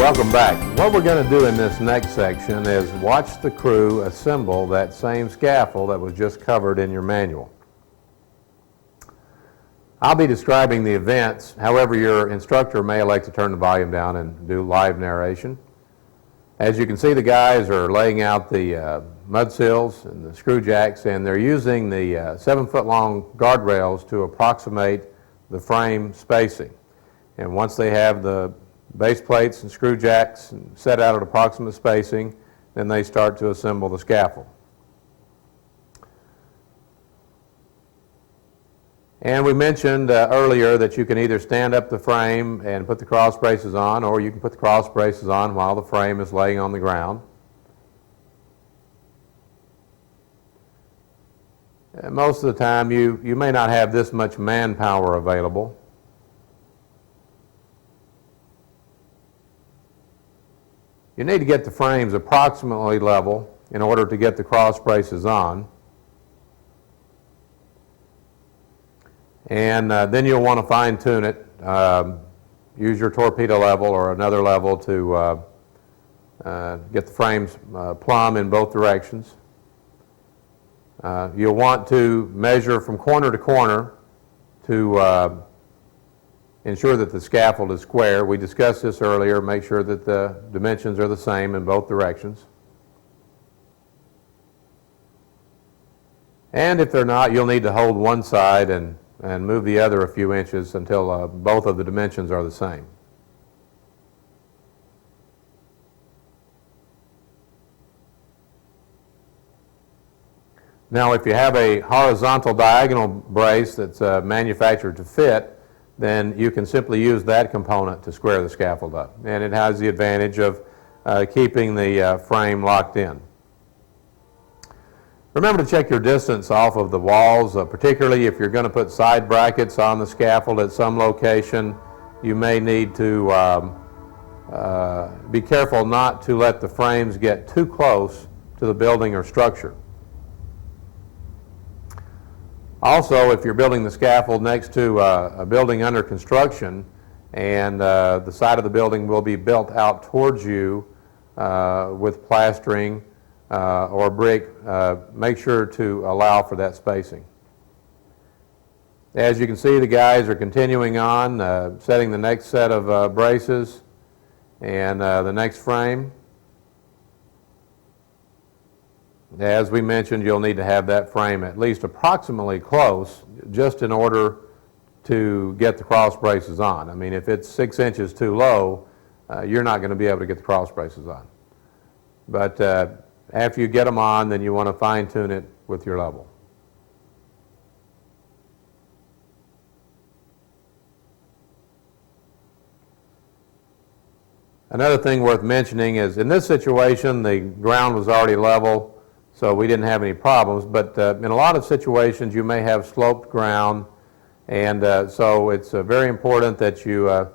Welcome back. What we're going to do in this next section is watch the crew assemble that same scaffold that was just covered in your manual. I'll be describing the events, however your instructor may elect to turn the volume down and do live narration. As you can see, the guys are laying out the mud sills and the screw jacks, and they're using the 7-foot-long guardrails to approximate the frame spacing. And once they have the base plates and screw jacks set out at approximate spacing, then they start to assemble the scaffold. And we mentioned earlier that you can either stand up the frame and put the cross braces on, or you can put the cross braces on while the frame is laying on the ground. And most of the time you may not have this much manpower available. You need to get the frames approximately level in order to get the cross braces on. And then you'll want to fine tune it. Use your torpedo level or another level to get the frames plumb in both directions. You'll want to measure from corner to corner to ensure that the scaffold is square. We discussed this earlier. Make sure that the dimensions are the same in both directions. And if they're not, you'll need to hold one side and move the other a few inches until both of the dimensions are the same. Now, if you have a horizontal diagonal brace that's manufactured to fit, then you can simply use that component to square the scaffold up. And it has the advantage of keeping the frame locked in. Remember to check your distance off of the walls, particularly if you're going to put side brackets on the scaffold at some location. You may need to be careful not to let the frames get too close to the building or structure. Also, if you're building the scaffold next to a building under construction and the side of the building will be built out towards you with plastering or brick, make sure to allow for that spacing. As you can see, the guys are continuing on, setting the next set of braces and the next frame. As we mentioned, you'll need to have that frame at least approximately close just in order to get the cross braces on. I mean, if it's 6 inches too low, you're not going to be able to get the cross braces on. But after you get them on, then you want to fine tune it with your level. Another thing worth mentioning is in this situation, the ground was already level, so we didn't have any problems, but in a lot of situations you may have sloped ground, and so it's very important that you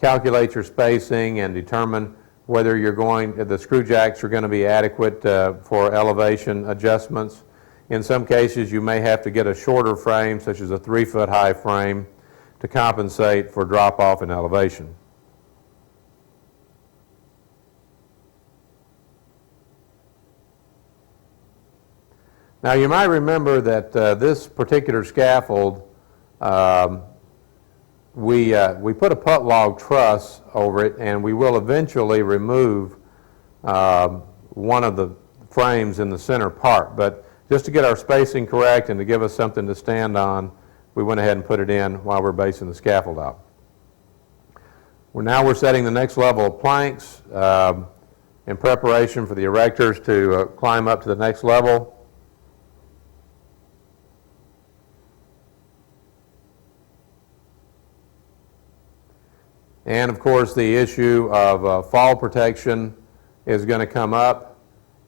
calculate your spacing and determine whether the screw jacks are going to be adequate for elevation adjustments. In some cases you may have to get a shorter frame, such as a 3-foot high frame, to compensate for drop off in elevation. Now, you might remember that this particular scaffold, we put a putt log truss over it, and we will eventually remove one of the frames in the center part. But just to get our spacing correct and to give us something to stand on, we went ahead and put it in while we're basing the scaffold out. Now we're setting the next level of planks in preparation for the erectors to climb up to the next level. And of course, the issue of fall protection is going to come up.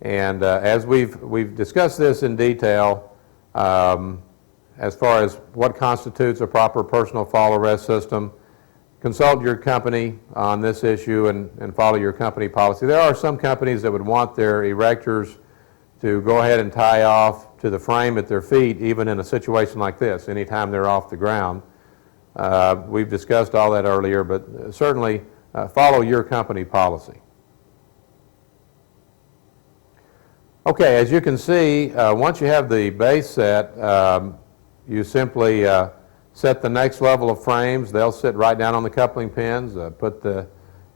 And as we've discussed this in detail, as far as what constitutes a proper personal fall arrest system, consult your company on this issue and follow your company policy. There are some companies that would want their erectors to go ahead and tie off to the frame at their feet, even in a situation like this, anytime they're off the ground. We've discussed all that earlier, but certainly follow your company policy. Okay, as you can see, once you have the base set, you simply set the next level of frames. They'll sit right down on the coupling pins. Put the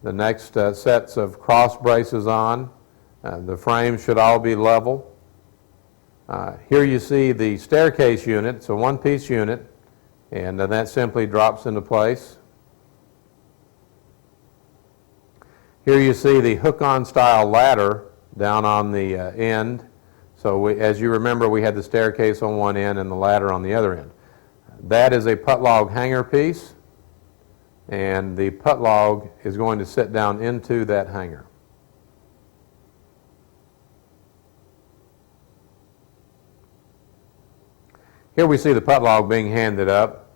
next sets of cross braces on. The frames should all be level. Here you see the staircase unit. It's a one-piece unit, and that simply drops into place. Here you see the hook-on style ladder down on the end. So as you remember, we had the staircase on one end and the ladder on the other end. That is a putt log hanger piece, and the putt log is going to sit down into that hanger. Here we see the putt log being handed up.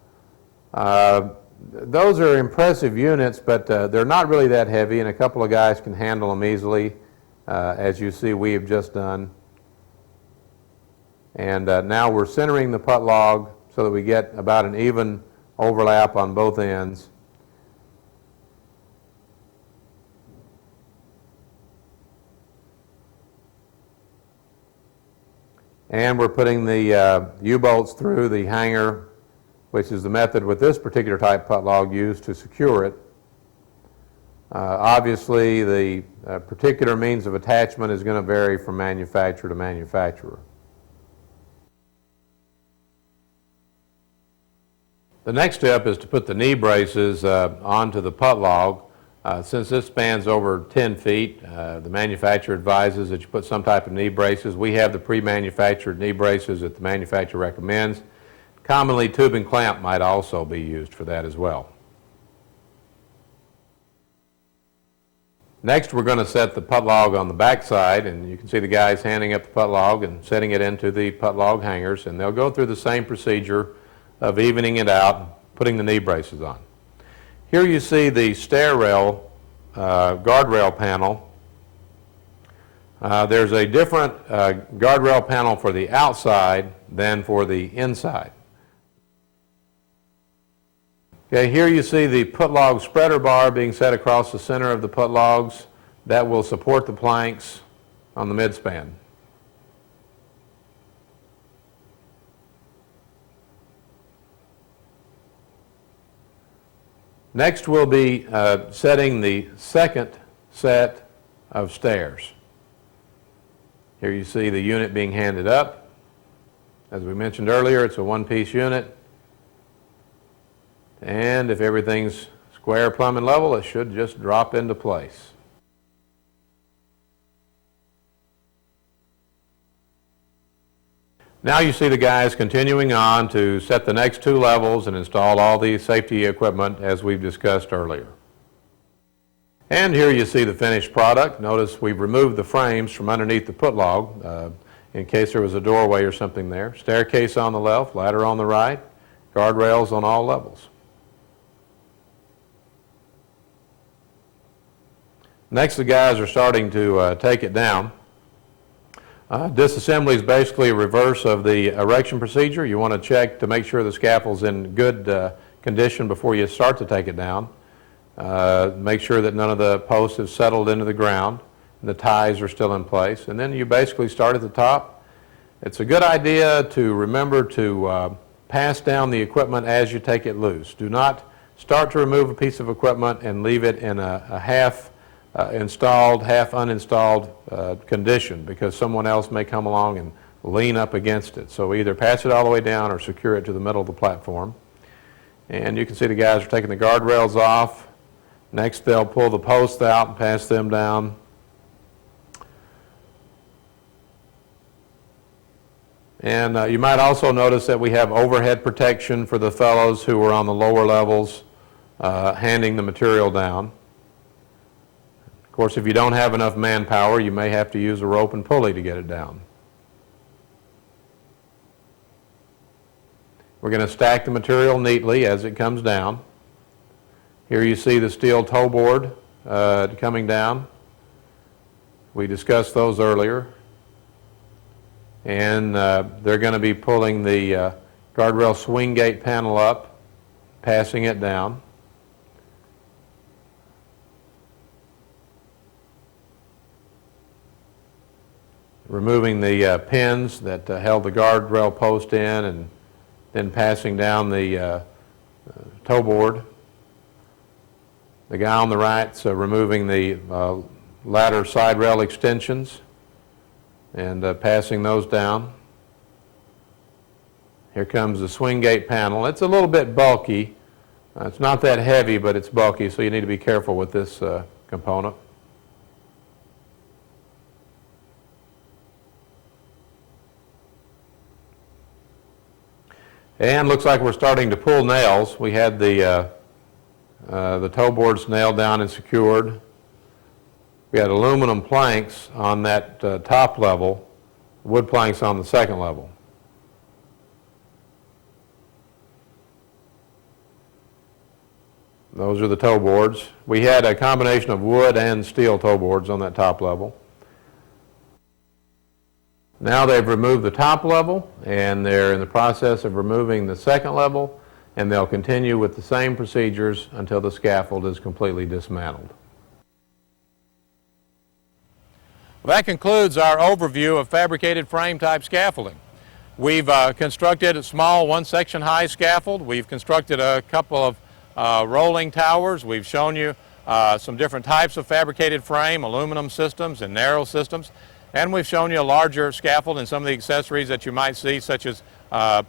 Those are impressive units, but they're not really that heavy, and a couple of guys can handle them easily, as you see we have just done. And now we're centering the putt log so that we get about an even overlap on both ends. And we're putting the U-bolts through the hanger, which is the method with this particular type putt log used to secure it. Obviously, the particular means of attachment is going to vary from manufacturer to manufacturer. The next step is to put the knee braces onto the putt log. Since this spans over 10 feet, the manufacturer advises that you put some type of knee braces. We have the pre-manufactured knee braces that the manufacturer recommends. Commonly, tube and clamp might also be used for that as well. Next, we're going to set the putt log on the back side, and you can see the guys handing up the putt log and setting it into the putt log hangers, and they'll go through the same procedure of evening it out, putting the knee braces on. Here you see the stair rail, guardrail panel. There's a different guardrail panel for the outside than for the inside. Okay, here you see the putt log spreader bar being set across the center of the putt logs. That will support the planks on the midspan. Next we'll be setting the second set of stairs. Here you see the unit being handed up. As we mentioned earlier, it's a one-piece unit. And if everything's square, plumb, and level, it should just drop into place. Now you see the guys continuing on to set the next two levels and install all the safety equipment as we've discussed earlier. And here you see the finished product. Notice we've removed the frames from underneath the putt log in case there was a doorway or something there. Staircase on the left, ladder on the right, guardrails on all levels. Next, the guys are starting to take it down. Disassembly is basically a reverse of the erection procedure. You want to check to make sure the scaffold's in good condition before you start to take it down. Make sure that none of the posts have settled into the ground and the ties are still in place. And then you basically start at the top. It's a good idea to remember to pass down the equipment as you take it loose. Do not start to remove a piece of equipment and leave it in a half installed, half uninstalled condition, because someone else may come along and lean up against it. So either pass it all the way down or secure it to the middle of the platform. And you can see the guys are taking the guardrails off. Next they'll pull the posts out and pass them down. And you might also notice that we have overhead protection for the fellows who are on the lower levels handing the material down. Of course, if you don't have enough manpower, you may have to use a rope and pulley to get it down. We're going to stack the material neatly as it comes down. Here you see the steel toe board coming down. We discussed those earlier. And they're going to be pulling the guardrail swing gate panel up, passing it down. removing the pins that held the guardrail post in, and then passing down the toe board. The guy on the right removing the ladder side rail extensions and passing those down. Here comes the swing gate panel. It's a little bit bulky. It's not that heavy, but it's bulky, so you need to be careful with this component. And looks like we're starting to pull nails. We had the toe boards nailed down and secured. We had aluminum planks on that top level, wood planks on the second level. Those are the toe boards. We had a combination of wood and steel toe boards on that top level. Now they've removed the top level, and they're in the process of removing the second level, and they'll continue with the same procedures until the scaffold is completely dismantled. Well, that concludes our overview of fabricated frame type scaffolding. We've constructed a small one-section high scaffold. We've constructed a couple of rolling towers. We've shown you some different types of fabricated frame, aluminum systems and narrow systems. And we've shown you a larger scaffold and some of the accessories that you might see, such as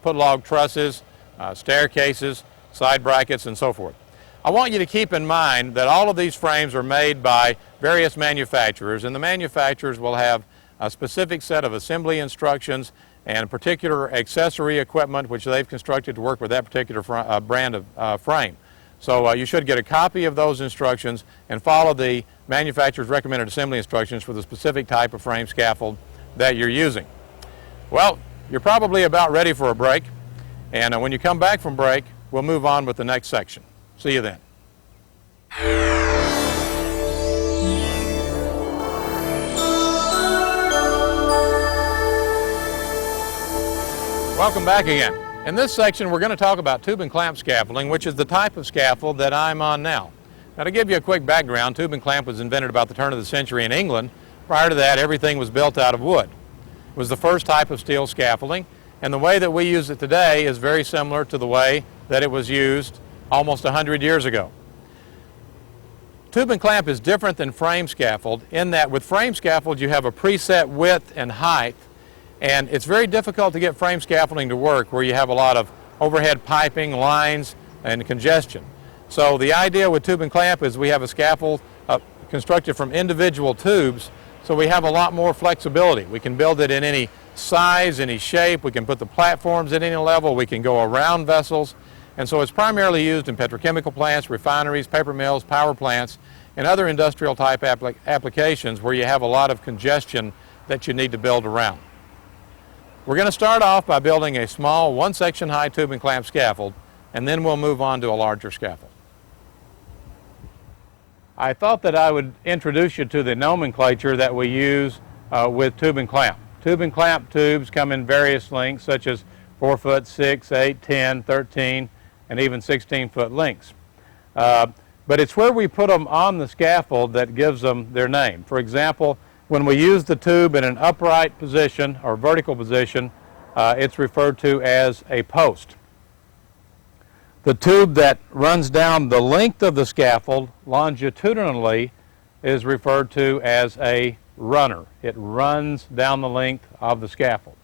put-log trusses, staircases, side brackets, and so forth. I want you to keep in mind that all of these frames are made by various manufacturers, and the manufacturers will have a specific set of assembly instructions and particular accessory equipment which they've constructed to work with that particular brand of frame. So you should get a copy of those instructions and follow the manufacturer's recommended assembly instructions for the specific type of frame scaffold that you're using. Well, you're probably about ready for a break, and when you come back from break, we'll move on with the next section. See you then. Welcome back again. In this section, we're going to talk about tube and clamp scaffolding, which is the type of scaffold that I'm on now. Now, to give you a quick background, tube and clamp was invented about the turn of the century in England. Prior to that, everything was built out of wood. It was the first type of steel scaffolding, and the way that we use it today is very similar to the way that it was used almost 100 years ago. Tube and clamp is different than frame scaffold in that with frame scaffold you have a preset width and height, and it's very difficult to get frame scaffolding to work where you have a lot of overhead piping, lines, and congestion. So the idea with tube and clamp is we have a scaffold constructed from individual tubes, so we have a lot more flexibility. We can build it in any size, any shape. We can put the platforms at any level. We can go around vessels. And so it's primarily used in petrochemical plants, refineries, paper mills, power plants, and other industrial type applications where you have a lot of congestion that you need to build around. We're going to start off by building a small one-section high tube and clamp scaffold, and then we'll move on to a larger scaffold. I thought that I would introduce you to the nomenclature that we use with tube and clamp. Tube and clamp tubes come in various lengths, such as 4 foot, 6, 8, 10, 13, and even 16-foot lengths. But it's where we put them on the scaffold that gives them their name. For example, when we use the tube in an upright position or vertical position, it's referred to as a post. The tube that runs down the length of the scaffold longitudinally is referred to as a runner. It runs down the length of the scaffold.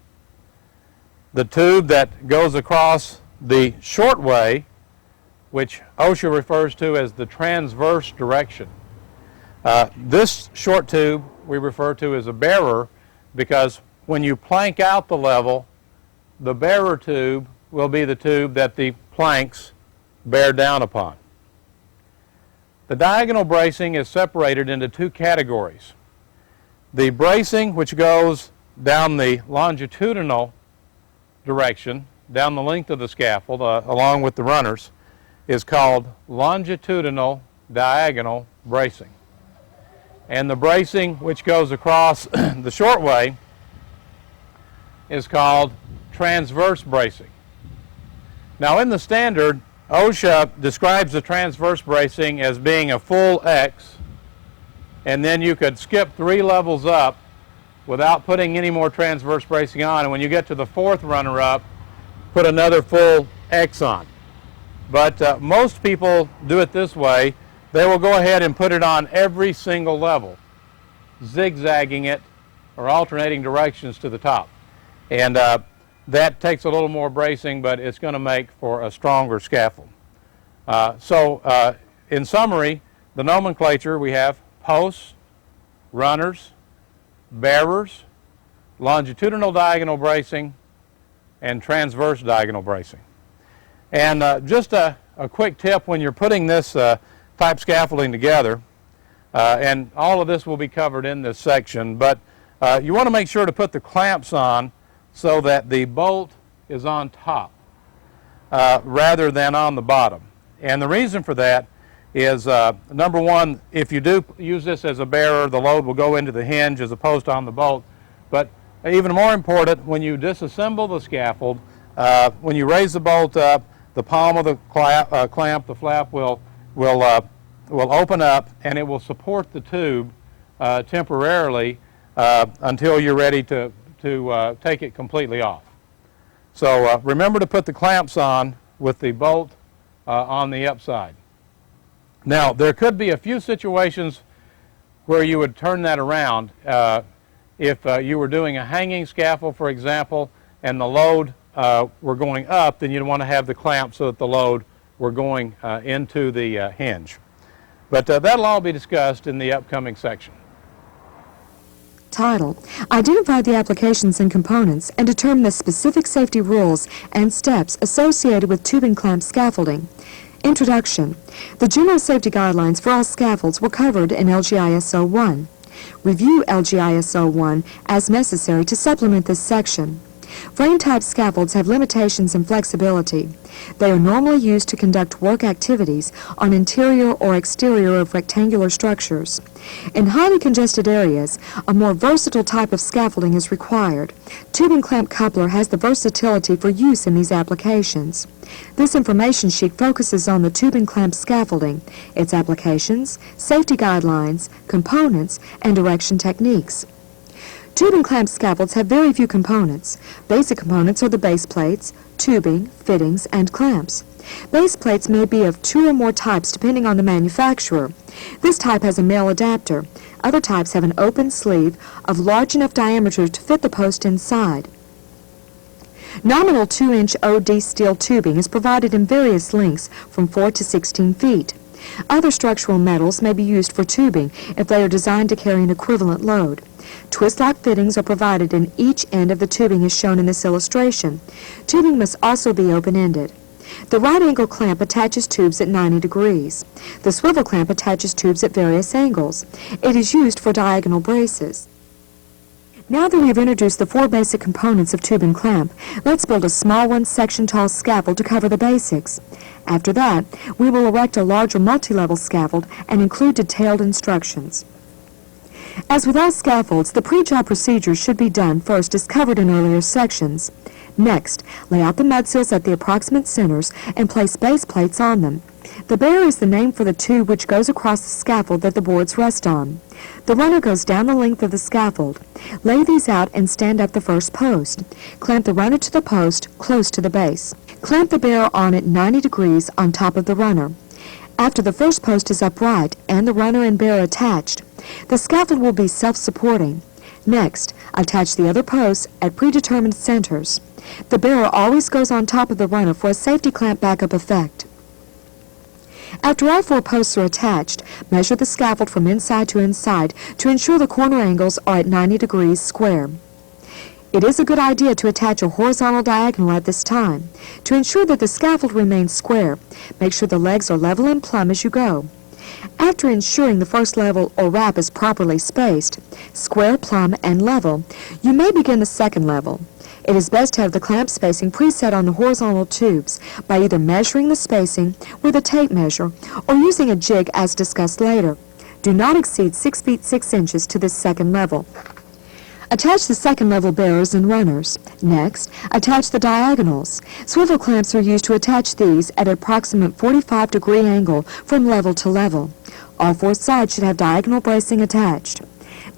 The tube that goes across the short way, which OSHA refers to as the transverse direction. This short tube we refer to as a bearer because when you plank out the level, the bearer tube will be the tube that the planks bear down upon. The diagonal bracing is separated into two categories. The bracing which goes down the longitudinal direction, down the length of the scaffold along with the runners, is called longitudinal diagonal bracing. And the bracing which goes across the short way is called transverse bracing. Now in the standard, OSHA describes the transverse bracing as being a full X, and then you could skip 3 levels up without putting any more transverse bracing on, and when you get to the fourth runner up, put another full X on. But most people do it this way. They will go ahead and put it on every single level, zigzagging it or alternating directions to the top. And that takes a little more bracing, but it's going to make for a stronger scaffold. In summary, the nomenclature, we have posts, runners, bearers, longitudinal diagonal bracing, and transverse diagonal bracing. And just a quick tip when you're putting this type scaffolding together, and all of this will be covered in this section, but you want to make sure to put the clamps on so that the bolt is on top rather than on the bottom. And the reason for that is, number one, if you do use this as a bearer, the load will go into the hinge as opposed to on the bolt. But even more important, when you disassemble the scaffold, when you raise the bolt up, the palm of the clamp, the flap will open up, and it will support the tube temporarily until you're ready to take it completely off. So remember to put the clamps on with the bolt on the upside. Now, there could be a few situations where you would turn that around. If you were doing a hanging scaffold, for example, and the load were going up, then you'd want to have the clamp so that the load were going into the hinge. But that'll all be discussed in the upcoming section. Title: Identify the applications and components and determine the specific safety rules and steps associated with tube and clamp scaffolding. Introduction: The general safety guidelines for all scaffolds were covered in LGISO 1. Review LGISO 1 as necessary to supplement this section. Frame-type scaffolds have limitations and flexibility. They are normally used to conduct work activities on interior or exterior of rectangular structures. In highly congested areas, a more versatile type of scaffolding is required. Tube and clamp coupler has the versatility for use in these applications. This information sheet focuses on the tube and clamp scaffolding, its applications, safety guidelines, components, and erection techniques. Tube and clamp scaffolds have very few components. Basic components are the base plates, tubing, fittings, and clamps. Base plates may be of 2 or more types depending on the manufacturer. This type has a male adapter. Other types have an open sleeve of large enough diameter to fit the post inside. Nominal 2-inch OD steel tubing is provided in various lengths from 4 to 16 feet. Other structural metals may be used for tubing if they are designed to carry an equivalent load. Twist-lock fittings are provided in each end of the tubing as shown in this illustration. Tubing must also be open-ended. The right-angle clamp attaches tubes at 90 degrees. The swivel clamp attaches tubes at various angles. It is used for diagonal braces. Now that we have introduced the 4 basic components of tube and clamp, let's build a small 1-section tall scaffold to cover the basics. After that, we will erect a larger multi-level scaffold and include detailed instructions. As with all scaffolds, the pre-job procedures should be done first as covered in earlier sections. Next, lay out the mud seals at the approximate centers and place base plates on them. The bearer is the name for the tube which goes across the scaffold that the boards rest on. The runner goes down the length of the scaffold. Lay these out and stand up the first post. Clamp the runner to the post close to the base. Clamp the bearer on at 90 degrees on top of the runner. After the first post is upright and the runner and bearer attached, the scaffold will be self-supporting. Next, attach the other posts at predetermined centers. The bearer always goes on top of the runner for a safety clamp backup effect. After all 4 posts are attached, measure the scaffold from inside to inside to ensure the corner angles are at 90 degrees square. It is a good idea to attach a horizontal diagonal at this time. To ensure that the scaffold remains square, make sure the legs are level and plumb as you go. After ensuring the first level or wrap is properly spaced, square, plumb, and level, you may begin the second level. It is best to have the clamp spacing preset on the horizontal tubes by either measuring the spacing with a tape measure or using a jig as discussed later. Do not exceed 6 feet 6 inches to this second level. Attach the second level bearers and runners. Next, attach the diagonals. Swivel clamps are used to attach these at an approximate 45-degree angle from level to level. All 4 sides should have diagonal bracing attached.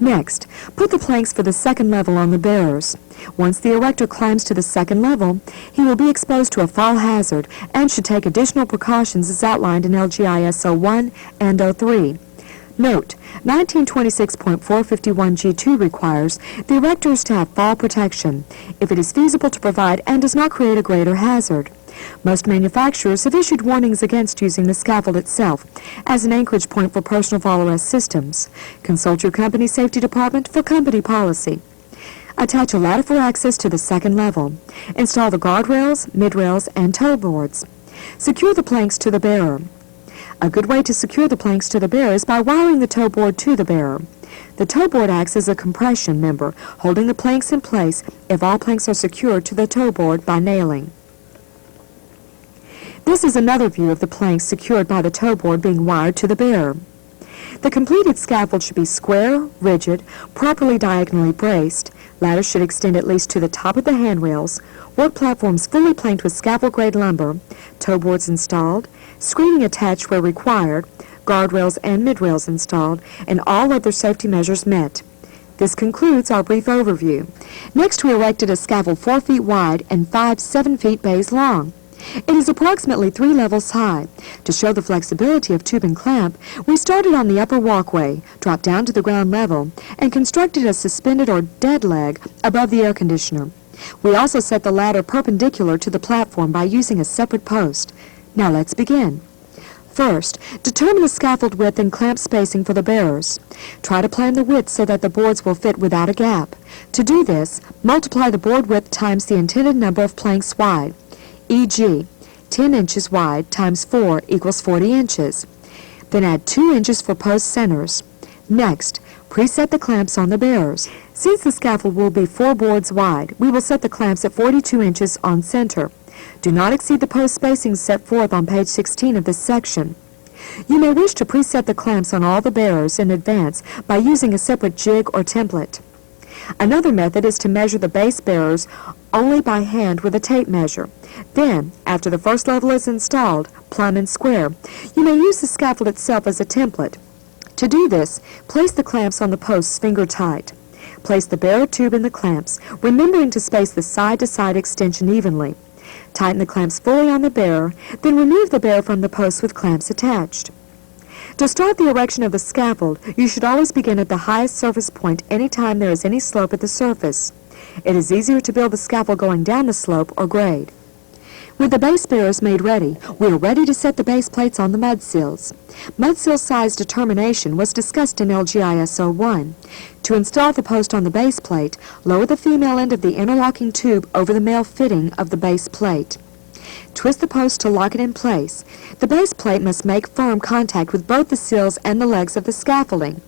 Next, put the planks for the second level on the bearers. Once the erector climbs to the second level, he will be exposed to a fall hazard and should take additional precautions as outlined in LGIS 01 and 03. Note, 1926.451G2 requires the erectors to have fall protection if it is feasible to provide and does not create a greater hazard. Most manufacturers have issued warnings against using the scaffold itself as an anchorage point for personal fall arrest systems. Consult your company safety department for company policy. Attach a ladder for access to the second level. Install the guardrails, midrails, and toe boards. Secure the planks to the bearer. A good way to secure the planks to the bearer is by wiring the toe board to the bearer. The toe board acts as a compression member, holding the planks in place if all planks are secured to the toe board by nailing. This is another view of the planks secured by the toe board being wired to the bearer. The completed scaffold should be square, rigid, properly diagonally braced. Ladders should extend at least to the top of the handrails. Work platforms fully planked with scaffold-grade lumber. Toe boards installed. Screening attached where required. Guardrails and midrails installed. And all other safety measures met. This concludes our brief overview. Next, we erected a scaffold 4 feet wide and 5 7-foot bays long. It is approximately 3 levels high. To show the flexibility of tube and clamp, we started on the upper walkway, dropped down to the ground level, and constructed a suspended or dead leg above the air conditioner. We also set the ladder perpendicular to the platform by using a separate post. Now let's begin. First, determine the scaffold width and clamp spacing for the bearers. Try to plan the width so that the boards will fit without a gap. To do this, multiply the board width times the intended number of planks wide. E.g., 10 inches wide times 4 equals 40 inches. Then add 2 inches for post centers. Next, preset the clamps on the bearers. Since the scaffold will be 4 boards wide, we will set the clamps at 42 inches on center. Do not exceed the post spacing set forth on page 16 of this section. You may wish to preset the clamps on all the bearers in advance by using a separate jig or template. Another method is to measure the base bearers only by hand with a tape measure. Then, after the first level is installed, plumb and square, you may use the scaffold itself as a template. To do this, place the clamps on the posts finger tight. Place the bearer tube in the clamps, remembering to space the side-to-side extension evenly. Tighten the clamps fully on the bearer, then remove the bearer from the posts with clamps attached. To start the erection of the scaffold, you should always begin at the highest surface point anytime there is any slope at the surface. It is easier to build the scaffold going down the slope or grade. With the base bearers made ready, we are ready to set the base plates on the mud sills. Mud sill size determination was discussed in LGIS 01. To install the post on the base plate, lower the female end of the interlocking tube over the male fitting of the base plate. Twist the post to lock it in place. The base plate must make firm contact with both the sills and the legs of the scaffolding.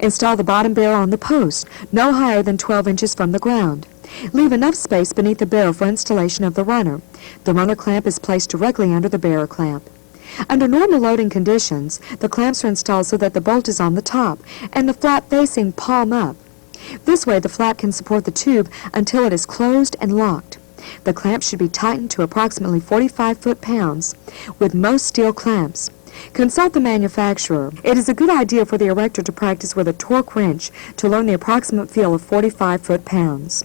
Install the bottom bearer on the post, no higher than 12 inches from the ground. Leave enough space beneath the bearer for installation of the runner. The runner clamp is placed directly under the bearer clamp. Under normal loading conditions, the clamps are installed so that the bolt is on the top and the flap facing palm up. This way, the flap can support the tube until it is closed and locked. The clamp should be tightened to approximately 45 foot-pounds with most steel clamps. Consult the manufacturer. It is a good idea for the erector to practice with a torque wrench to learn the approximate feel of 45 foot-pounds.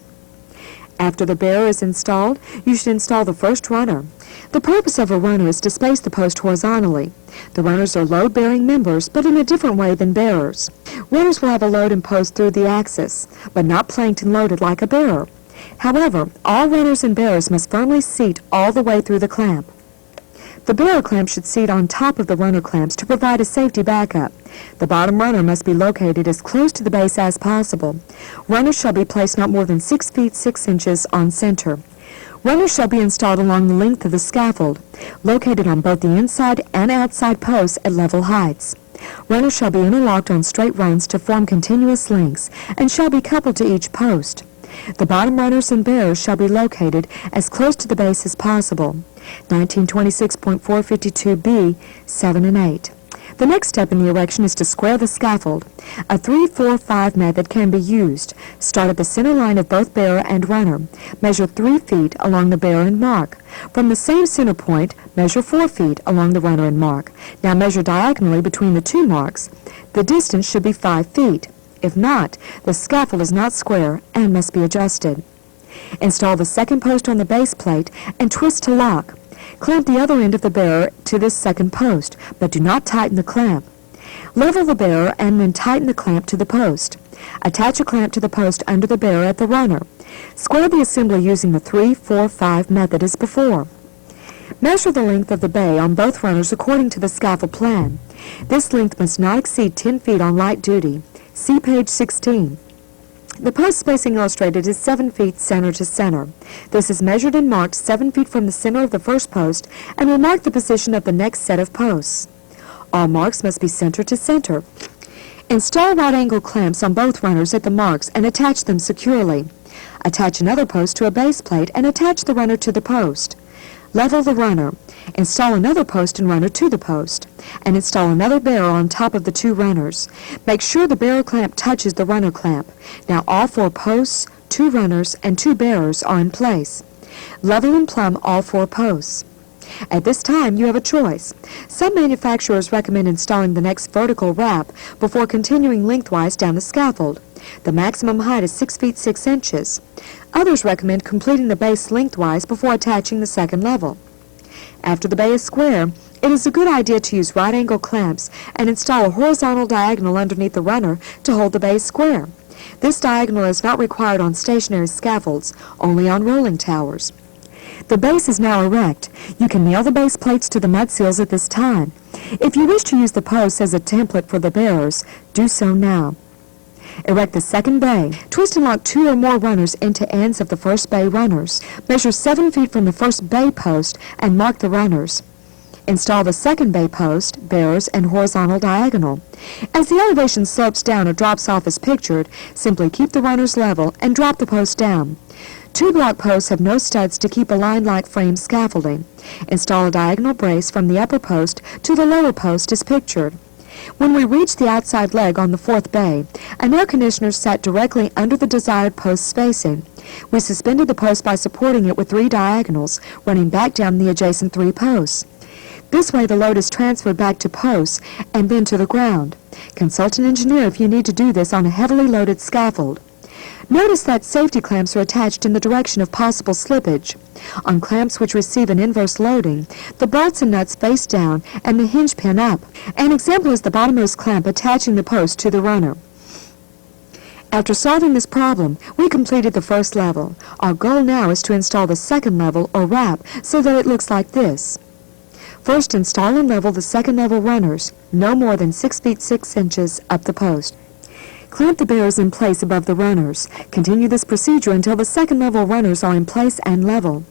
After the bearer is installed, you should install the first runner. The purpose of a runner is to space the post horizontally. The runners are load-bearing members, but in a different way than bearers. Runners will have a load imposed through the axis, but not planked and loaded like a bearer. However, all runners and bearers must firmly seat all the way through the clamp. The bearer clamp should seat on top of the runner clamps to provide a safety backup. The bottom runner must be located as close to the base as possible. Runners shall be placed not more than 6 feet 6 inches on center. Runners shall be installed along the length of the scaffold, located on both the inside and outside posts at level heights. Runners shall be interlocked on straight runs to form continuous links and shall be coupled to each post. The bottom runners and bearers shall be located as close to the base as possible. 1926.452B, 7 and 8. The next step in the erection is to square the scaffold. A 3-4-5 method can be used. Start at the center line of both bearer and runner. Measure 3 feet along the bearer and mark. From the same center point, measure 4 feet along the runner and mark. Now measure diagonally between the two marks. The distance should be 5 feet. If not, the scaffold is not square and must be adjusted. Install the second post on the base plate and twist to lock. Clamp the other end of the bearer to this second post, but do not tighten the clamp. Level the bearer and then tighten the clamp to the post. Attach a clamp to the post under the bearer at the runner. Square the assembly using the 3, 4, 5 method as before. Measure the length of the bay on both runners according to the scaffold plan. This length must not exceed 10 feet on light duty. See page 16. The post spacing illustrated is 7 feet center to center. This is measured and marked 7 feet from the center of the first post and will mark the position of the next set of posts. All marks must be center to center. Install right-angle clamps on both runners at the marks and attach them securely. Attach another post to a base plate and attach the runner to the post. Level the runner. Install another post and runner to the post, and install another bearer on top of the two runners. Make sure the bearer clamp touches the runner clamp. Now all 4 posts, 2 runners, and 2 bearers are in place. Level and plumb all 4 posts. At this time, you have a choice. Some manufacturers recommend installing the next vertical wrap before continuing lengthwise down the scaffold. The maximum height is 6 feet 6 inches. Others recommend completing the base lengthwise before attaching the second level. After the bay is square, it is a good idea to use right-angle clamps and install a horizontal diagonal underneath the runner to hold the base square. This diagonal is not required on stationary scaffolds, only on rolling towers. The base is now erect. You can nail the base plates to the mud seals at this time. If you wish to use the posts as a template for the bearers, do so now. Erect the second bay. Twist and lock 2 or more runners into ends of the first bay runners. Measure 7 feet from the first bay post and mark the runners. Install the second bay post, bearers, and horizontal diagonal. As the elevation slopes down or drops off as pictured, simply keep the runners level and drop the post down. 2 block posts have no studs to keep aligned-like frame scaffolding. Install a diagonal brace from the upper post to the lower post as pictured. When we reach the outside leg on the 4th bay, an air conditioner sat directly under the desired post spacing. We suspended the post by supporting it with 3 diagonals, running back down the adjacent 3 posts. This way the load is transferred back to posts and then to the ground. Consult an engineer if you need to do this on a heavily loaded scaffold. Notice that safety clamps are attached in the direction of possible slippage. On clamps which receive an inverse loading, the bolts and nuts face down and the hinge pin up. An example is the bottommost clamp attaching the post to the runner. After solving this problem, we completed the first level. Our goal now is to install the second level or wrap so that it looks like this. First, install and level the second level runners, no more than 6 feet 6 inches up the post. Clamp the bearers in place above the runners. Continue this procedure until the second level runners are in place and level.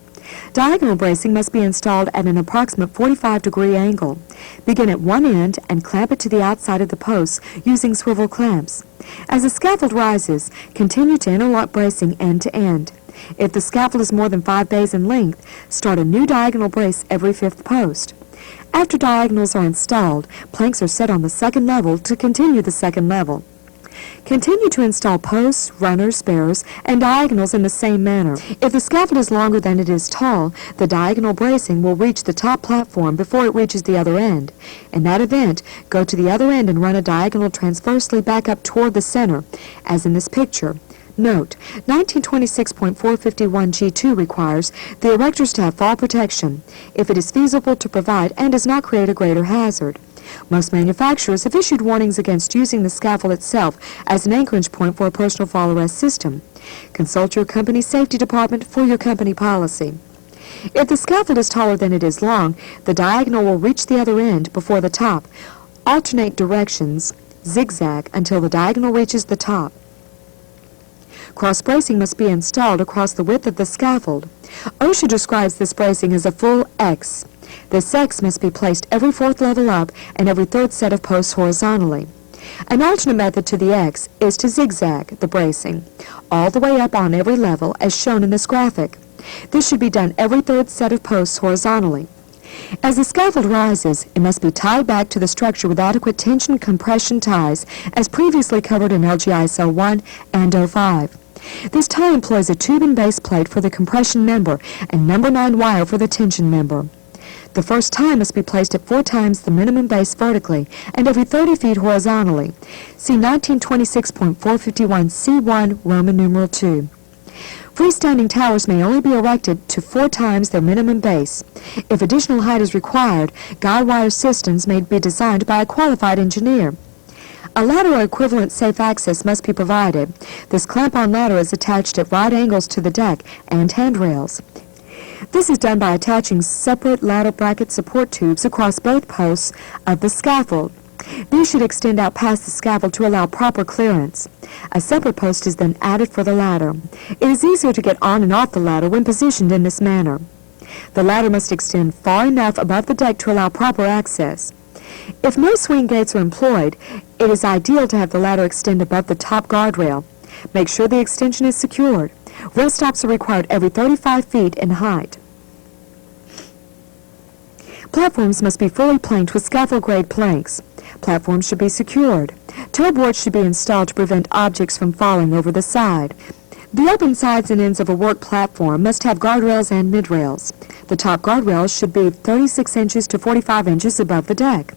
Diagonal bracing must be installed at an approximate 45-degree angle. Begin at one end and clamp it to the outside of the posts using swivel clamps. As the scaffold rises, continue to interlock bracing end to end. If the scaffold is more than 5 bays in length, start a new diagonal brace every 5th post. After diagonals are installed, planks are set on the second level to continue the second level. Continue to install posts, runners, bearers, and diagonals in the same manner. If the scaffold is longer than it is tall, the diagonal bracing will reach the top platform before it reaches the other end. In that event, go to the other end and run a diagonal transversely back up toward the center, as in this picture. Note, 1926.451 G2 requires the erectors to have fall protection if it is feasible to provide and does not create a greater hazard. Most manufacturers have issued warnings against using the scaffold itself as an anchorage point for a personal fall arrest system. Consult your company's safety department for your company policy. If the scaffold is taller than it is long, the diagonal will reach the other end before the top. Alternate directions, zigzag, until the diagonal reaches the top. Cross bracing must be installed across the width of the scaffold. OSHA describes this bracing as a full X. This X must be placed every 4th level up and every 3rd set of posts horizontally. An alternate method to the X is to zigzag the bracing all the way up on every level as shown in this graphic. This should be done every 3rd set of posts horizontally. As the scaffold rises, it must be tied back to the structure with adequate tension compression ties as previously covered in LGISO 1 and 05. This tie employs a tube and base plate for the compression member and number 9 wire for the tension member. The first tie must be placed at 4 times the minimum base vertically and every 30 feet horizontally. See 1926.451C1 Roman numeral 2. Freestanding towers may only be erected to 4 times their minimum base. If additional height is required, guide wire systems may be designed by a qualified engineer. A ladder or equivalent safe access must be provided. This clamp-on ladder is attached at right angles to the deck and handrails. This is done by attaching separate ladder bracket support tubes across both posts of the scaffold. These should extend out past the scaffold to allow proper clearance. A separate post is then added for the ladder. It is easier to get on and off the ladder when positioned in this manner. The ladder must extend far enough above the deck to allow proper access. If no swing gates are employed, it is ideal to have the ladder extend above the top guardrail. Make sure the extension is secured. Rail stops are required every 35 feet in height. Platforms must be fully planked with scaffold-grade planks. Platforms should be secured. Toe boards should be installed to prevent objects from falling over the side. The open sides and ends of a work platform must have guardrails and mid-rails. The top guardrails should be 36 inches to 45 inches above the deck.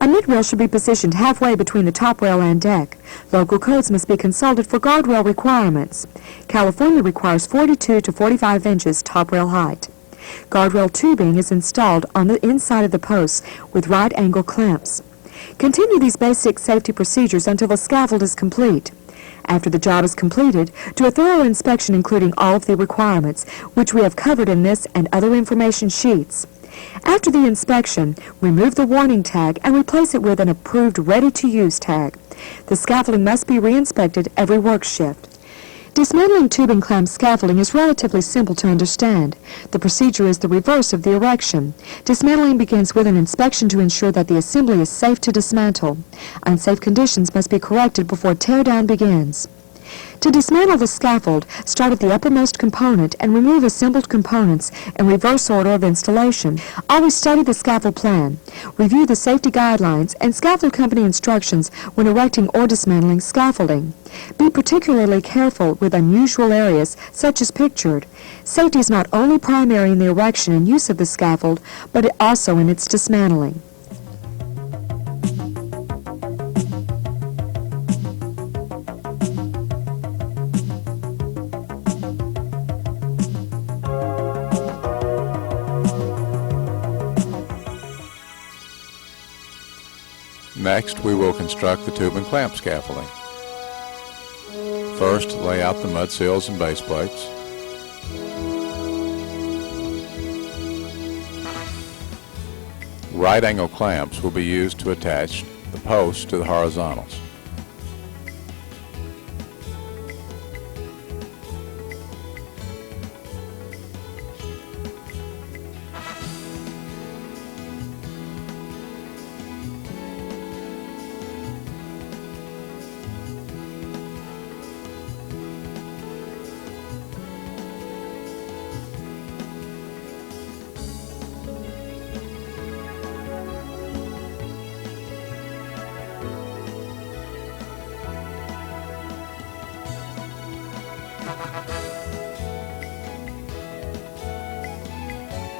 A mid-rail should be positioned halfway between the top rail and deck. Local codes must be consulted for guardrail requirements. California requires 42 to 45 inches top rail height. Guardrail tubing is installed on the inside of the posts with right angle clamps. Continue these basic safety procedures until the scaffold is complete. After the job is completed, do a thorough inspection including all of the requirements, which we have covered in this and other information sheets. After the inspection, remove the warning tag and replace it with an approved ready-to-use tag. The scaffolding must be re-inspected every work shift. Dismantling tube and clamp scaffolding is relatively simple to understand. The procedure is the reverse of the erection. Dismantling begins with an inspection to ensure that the assembly is safe to dismantle. Unsafe conditions must be corrected before teardown begins. To dismantle the scaffold, start at the uppermost component and remove assembled components in reverse order of installation. Always study the scaffold plan. Review the safety guidelines and scaffold company instructions when erecting or dismantling scaffolding. Be particularly careful with unusual areas, such as pictured. Safety is not only primary in the erection and use of the scaffold, but also in its dismantling. Next, we will construct the tube and clamp scaffolding. First, lay out the mud seals and base plates. Right angle clamps will be used to attach the posts to the horizontals.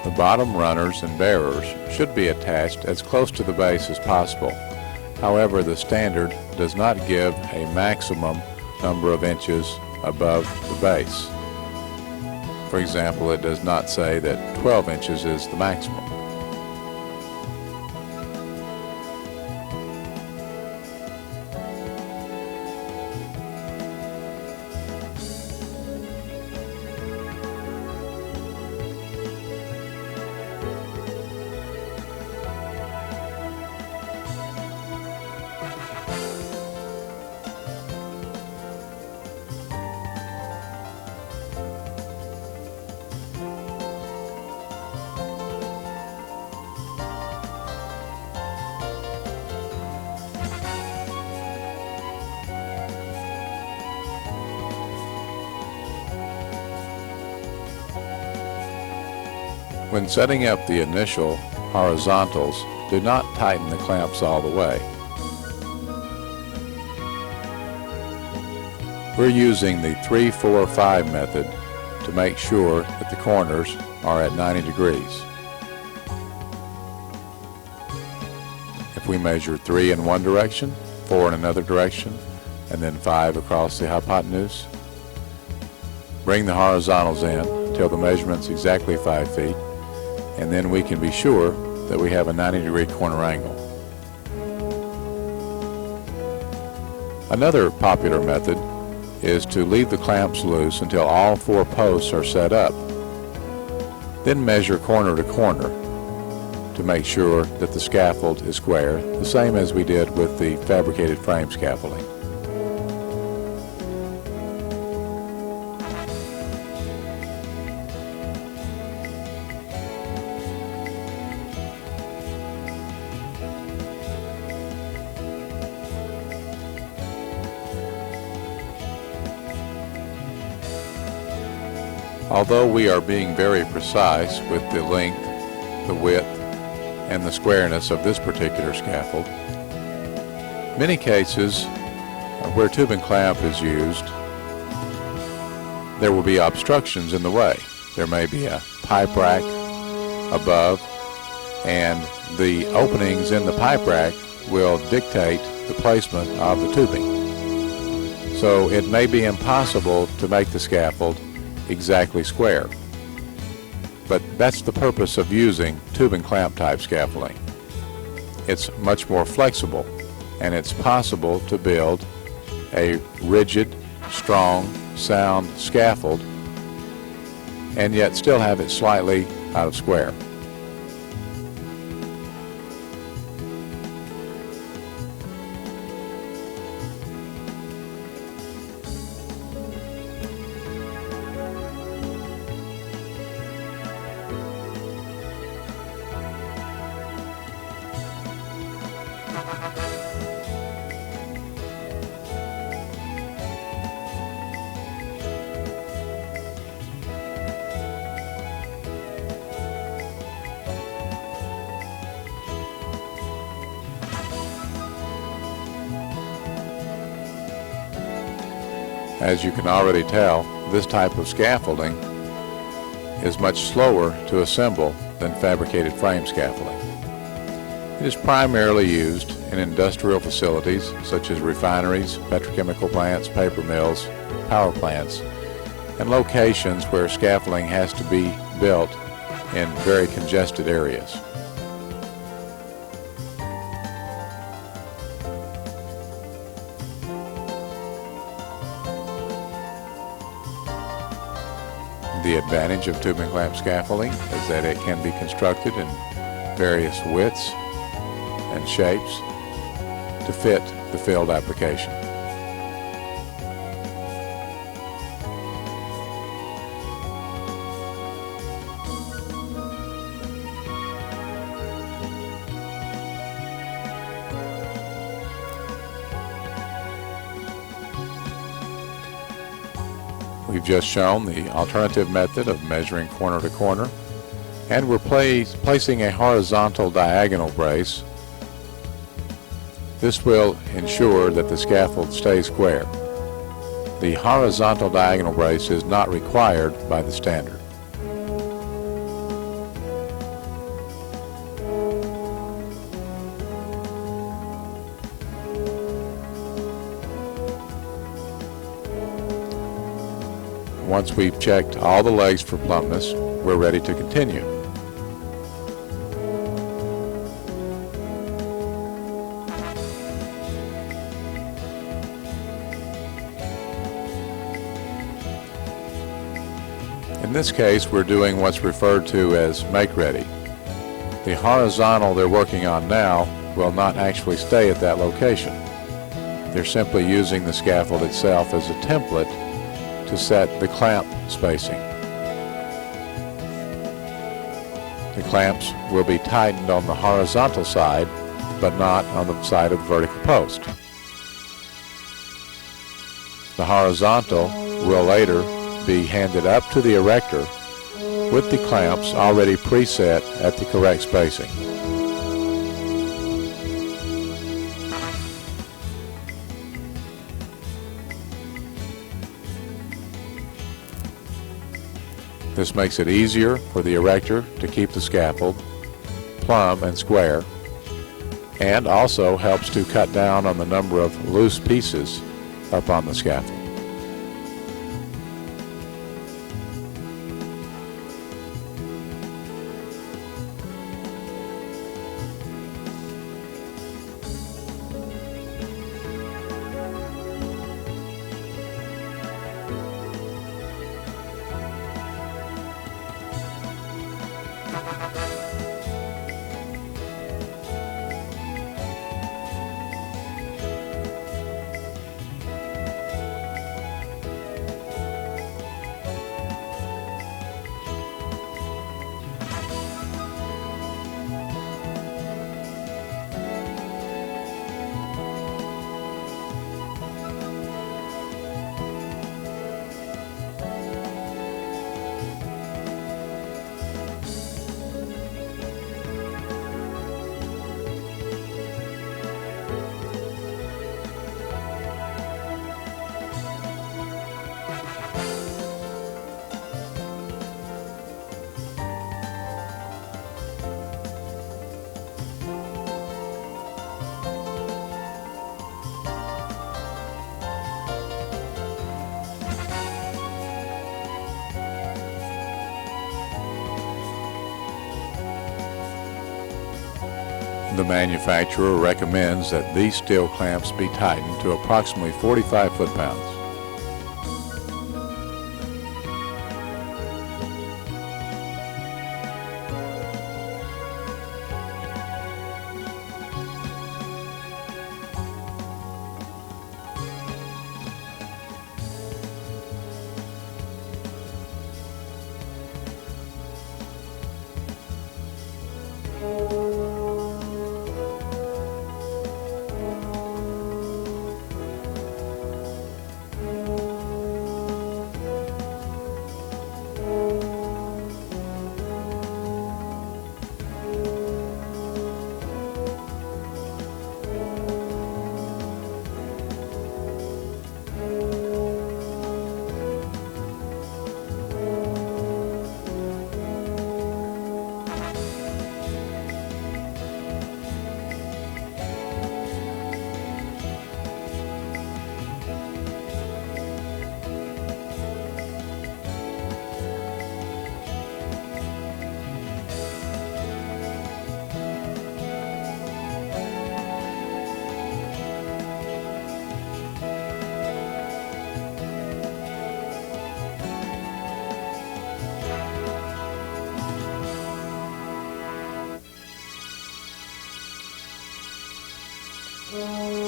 The bottom runners and bearers should be attached as close to the base as possible. However, the standard does not give a maximum number of inches above the base. For example, it does not say that 12 inches is the maximum. When setting up the initial horizontals, do not tighten the clamps all the way. We're using the 3-4-5 method to make sure that the corners are at 90 degrees. if we measure 3 in one direction, 4 in another direction, and then 5 across the hypotenuse. Bring the horizontals in till the measurement's exactly 5 feet, and then we can be sure that we have a 90-degree corner angle. Another popular method is to leave the clamps loose until all 4 posts are set up. Then measure corner to corner to make sure that the scaffold is square, the same as we did with the fabricated frame scaffolding. Although we are being very precise with the length, the width, and the squareness of this particular scaffold, many cases where tube and clamp is used, there will be obstructions in the way. There may be a pipe rack above, and the openings in the pipe rack will dictate the placement of the tubing. So it may be impossible to make the scaffold exactly square. But that's the purpose of using tube and clamp type scaffolding. It's much more flexible, and it's possible to build a rigid, strong, sound scaffold and yet still have it slightly out of square. As you can already tell, this type of scaffolding is much slower to assemble than fabricated frame scaffolding. It is primarily used in industrial facilities such as refineries, petrochemical plants, paper mills, power plants, and locations where scaffolding has to be built in very congested areas. The advantage of tube and clamp scaffolding is that it can be constructed in various widths and shapes to fit the field application. We've just shown the alternative method of measuring corner to corner, and we're placing a horizontal diagonal brace. This will ensure that the scaffold stays square. The horizontal diagonal brace is not required by the standard. Once we've checked all the legs for plumpness, we're ready to continue. In this case, we're doing what's referred to as make-ready. The horizontal they're working on now will not actually stay at that location. They're simply using the scaffold itself as a template to set the clamp spacing. The clamps will be tightened on the horizontal side, but not on the side of the vertical post. The horizontal will later be handed up to the erector with the clamps already preset at the correct spacing. This makes it easier for the erector to keep the scaffold plumb and square, and also helps to cut down on the number of loose pieces up on the scaffold. The manufacturer recommends that these steel clamps be tightened to approximately 45 foot-pounds.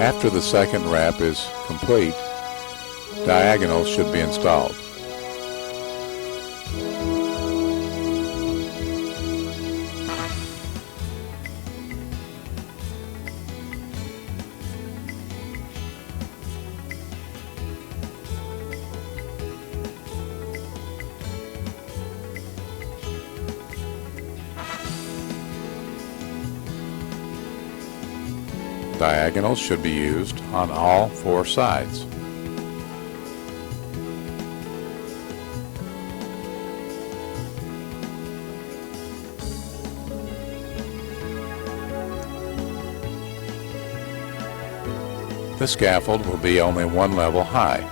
After the second wrap is complete, diagonals should be installed. Diagonals should be used on all four sides. The scaffold will be only one level high.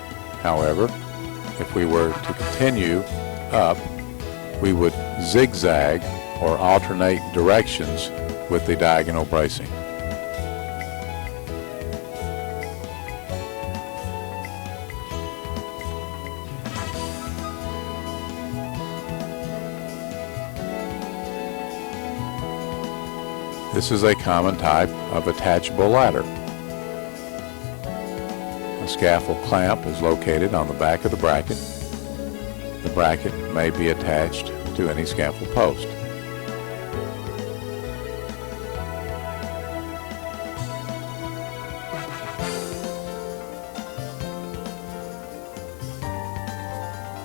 However, if we were to continue up, we would zigzag or alternate directions with the diagonal bracing. This is a common type of attachable ladder. A scaffold clamp is located on the back of the bracket. The bracket may be attached to any scaffold post.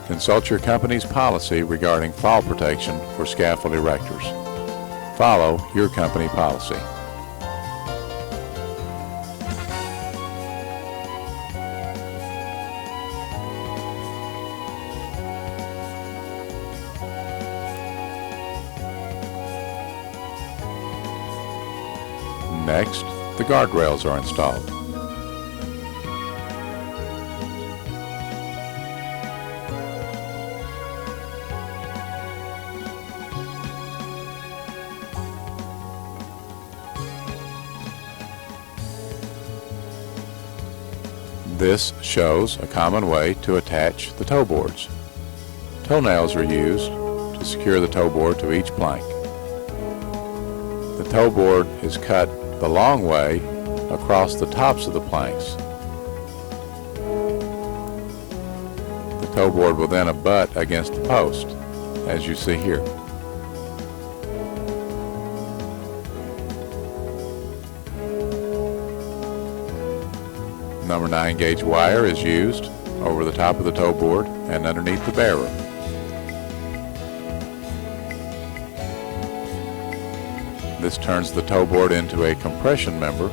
Consult your company's policy regarding fall protection for scaffold erectors. Follow your company policy. Next, the guardrails are installed. This shows a common way to attach the toe boards. Toenails are used to secure the toe board to each plank. The toe board is cut the long way across the tops of the planks. The toe board will then abut against the post, as you see here. Number 9 gauge wire is used over the top of the toe board and underneath the bearer. This turns the toe board into a compression member,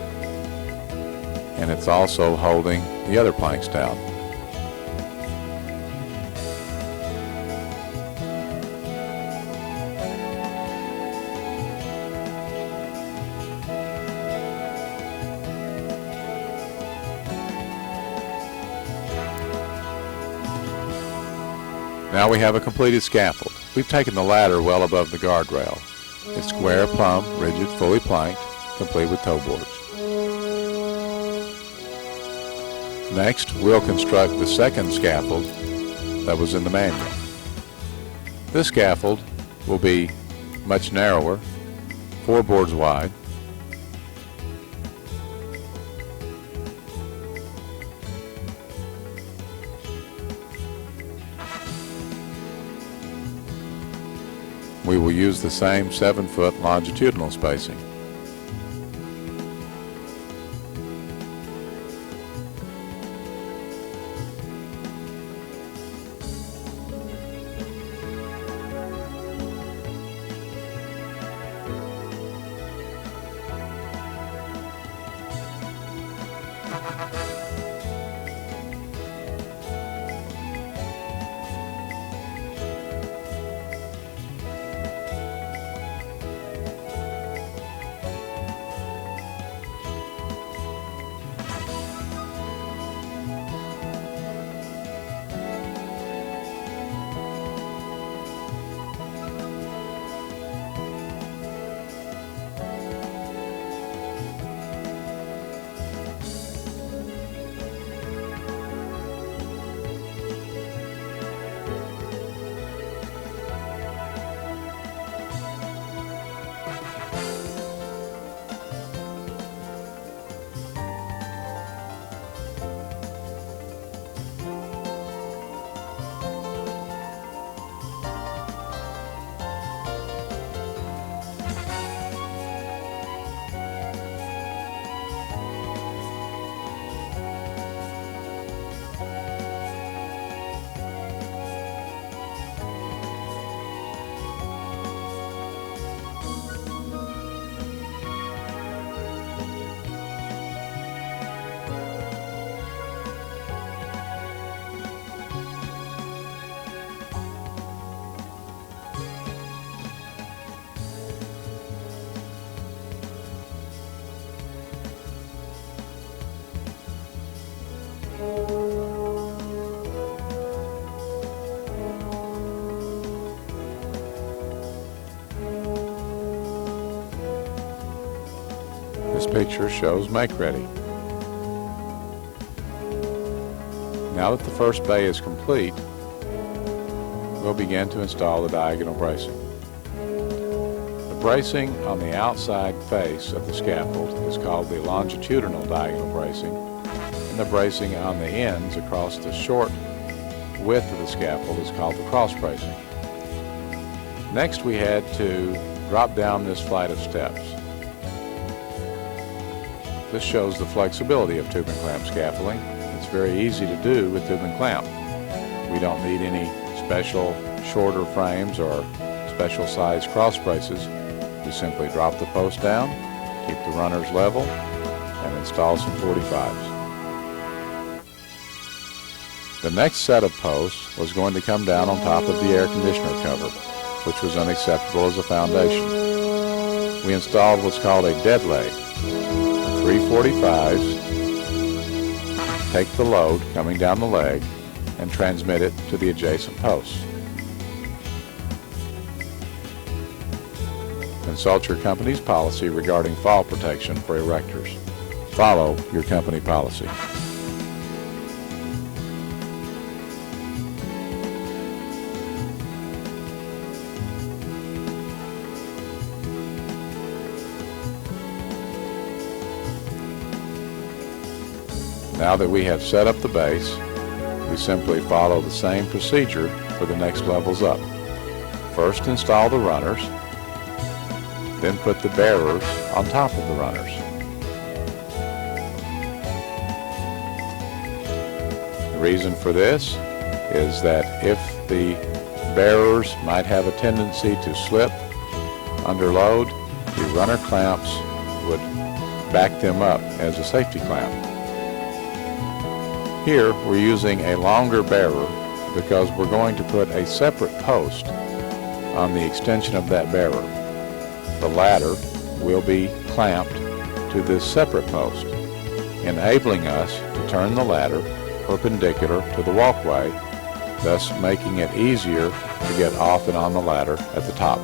and it's also holding the other planks down. Now we have a completed scaffold. We've taken the ladder well above the guardrail. It's square, plumb, rigid, fully planked, complete with toe boards. Next, we'll construct the second scaffold that was in the manual. This scaffold will be much narrower, 4 boards wide. We will use the same 7-foot longitudinal spacing. This picture shows make ready. Now that the first bay is complete, we'll begin to install the diagonal bracing. The bracing on the outside face of the scaffold is called the longitudinal diagonal bracing, and the bracing on the ends across the short width of the scaffold is called the cross bracing. Next, we had to drop down this flight of steps. This shows the flexibility of tube and clamp scaffolding. It's very easy to do with tube and clamp. We don't need any special shorter frames or special size cross braces. We simply drop the post down, keep the runners level, and install some 45s. The next set of posts was going to come down on top of the air conditioner cover, which was unacceptable as a foundation. We installed what's called a dead leg. 345s, take the load coming down the leg, and transmit it to the adjacent posts. Consult your company's policy regarding fall protection for erectors. Follow your company policy. Now that we have set up the base, we simply follow the same procedure for the next levels up. First, install the runners, then put the bearers on top of the runners. The reason for this is that if the bearers might have a tendency to slip under load, the runner clamps would back them up as a safety clamp. Here we're using a longer bearer because we're going to put a separate post on the extension of that bearer. The ladder will be clamped to this separate post, enabling us to turn the ladder perpendicular to the walkway, thus making it easier to get off and on the ladder at the top.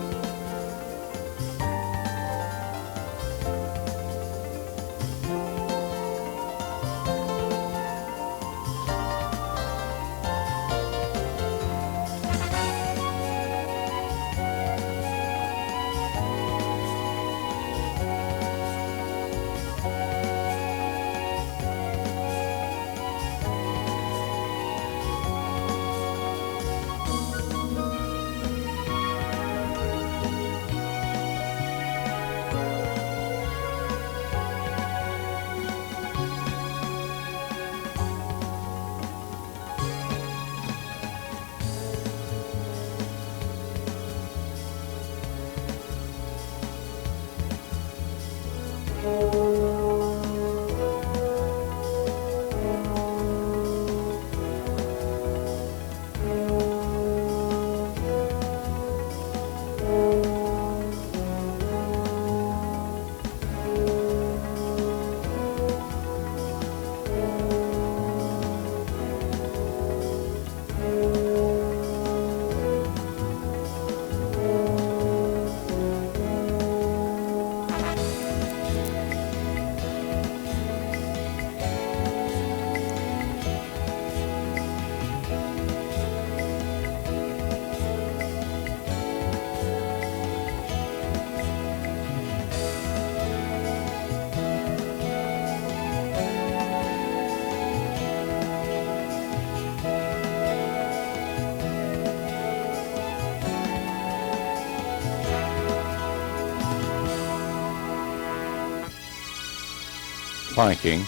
Planking,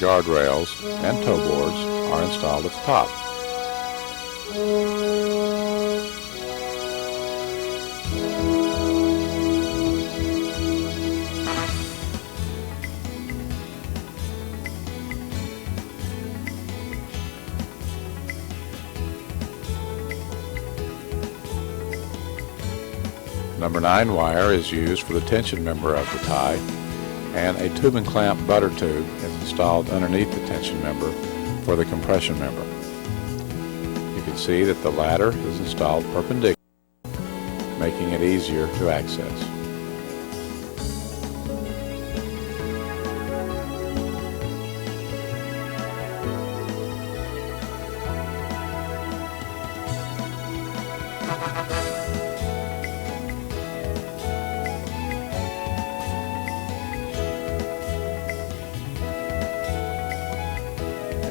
guardrails, and toe boards are installed at the top. Number 9 wire is used for the tension member of the tie, and a tube and clamp butter tube is installed underneath the tension member for the compression member. You can see that the ladder is installed perpendicular, making it easier to access.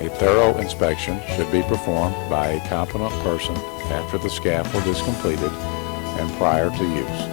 A thorough inspection should be performed by a competent person after the scaffold is completed and prior to use.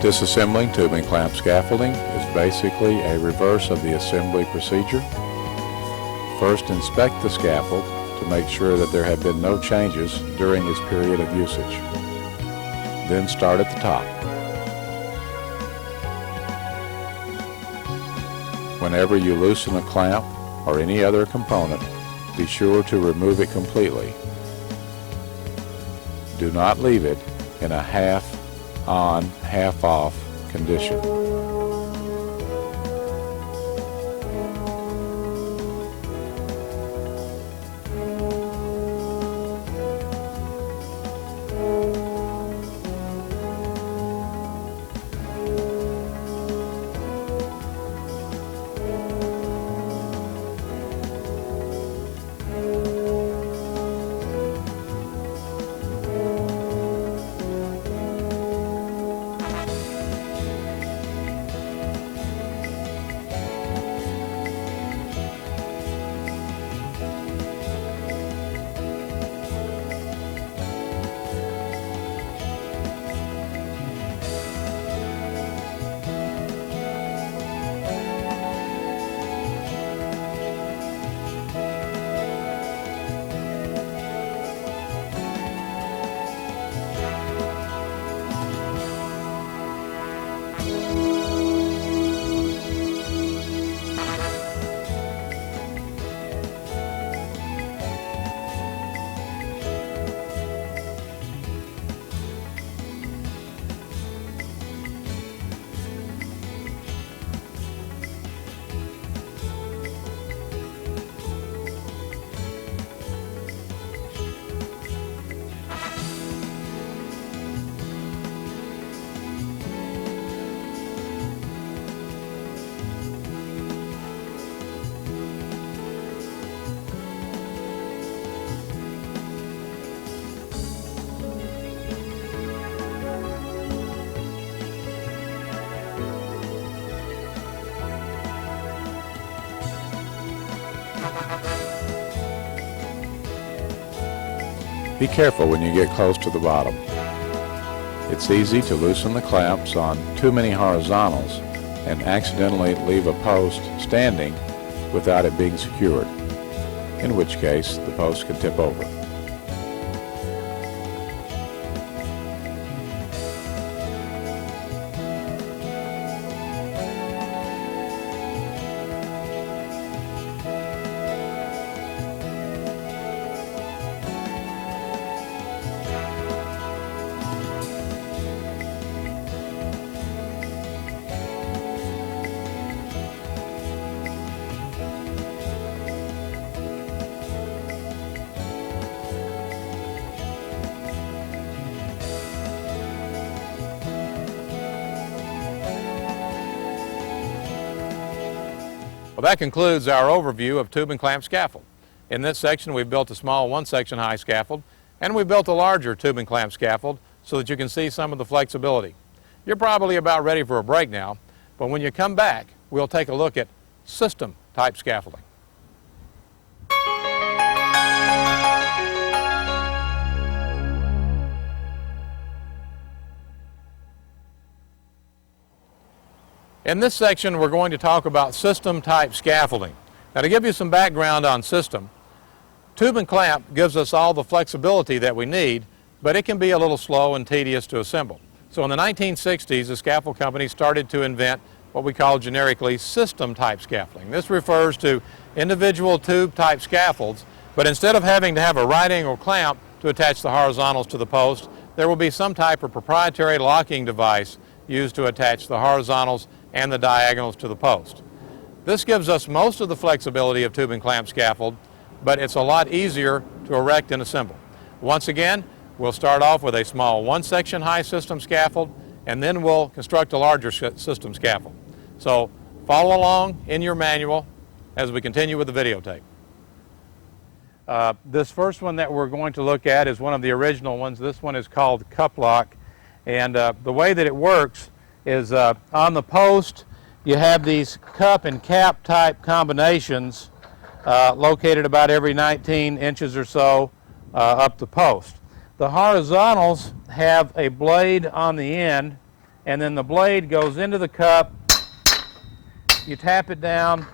Disassembling tubing clamp scaffolding is basically a reverse of the assembly procedure. First, inspect the scaffold to make sure that there have been no changes during its period of usage. Then start at the top. Whenever you loosen a clamp or any other component, be sure to remove it completely. Do not leave it in a half-on, half-off condition. Be careful when you get close to the bottom. It's easy to loosen the clamps on too many horizontals and accidentally leave a post standing without it being secured, in which case the post can tip over. Well, that concludes our overview of tube and clamp scaffold. In this section, we've built a small one-section high scaffold, and we built a larger tube and clamp scaffold so that you can see some of the flexibility. You're probably about ready for a break now, but when you come back, we'll take a look at system-type scaffolding. In this section, we're going to talk about system-type scaffolding. Now, to give you some background on system, tube and clamp gives us all the flexibility that we need, but it can be a little slow and tedious to assemble. So in the 1960s, the scaffold company started to invent what we call generically system-type scaffolding. This refers to individual tube-type scaffolds, but instead of having to have a right-angle clamp to attach the horizontals to the post, there will be some type of proprietary locking device used to attach the horizontals and the diagonals to the post. This gives us most of the flexibility of tube and clamp scaffold, but it's a lot easier to erect and assemble. Once again, we'll start off with a small one-section high system scaffold, and then we'll construct a larger system scaffold. So follow along in your manual as we continue with the videotape. This first one that we're going to look at is one of the original ones. This one is called cup lock, and the way that it works is on the post you have these cup and cap type combinations located about every 19 inches or so up the post. The horizontals have a blade on the end, and then the blade goes into the cup. You tap it down,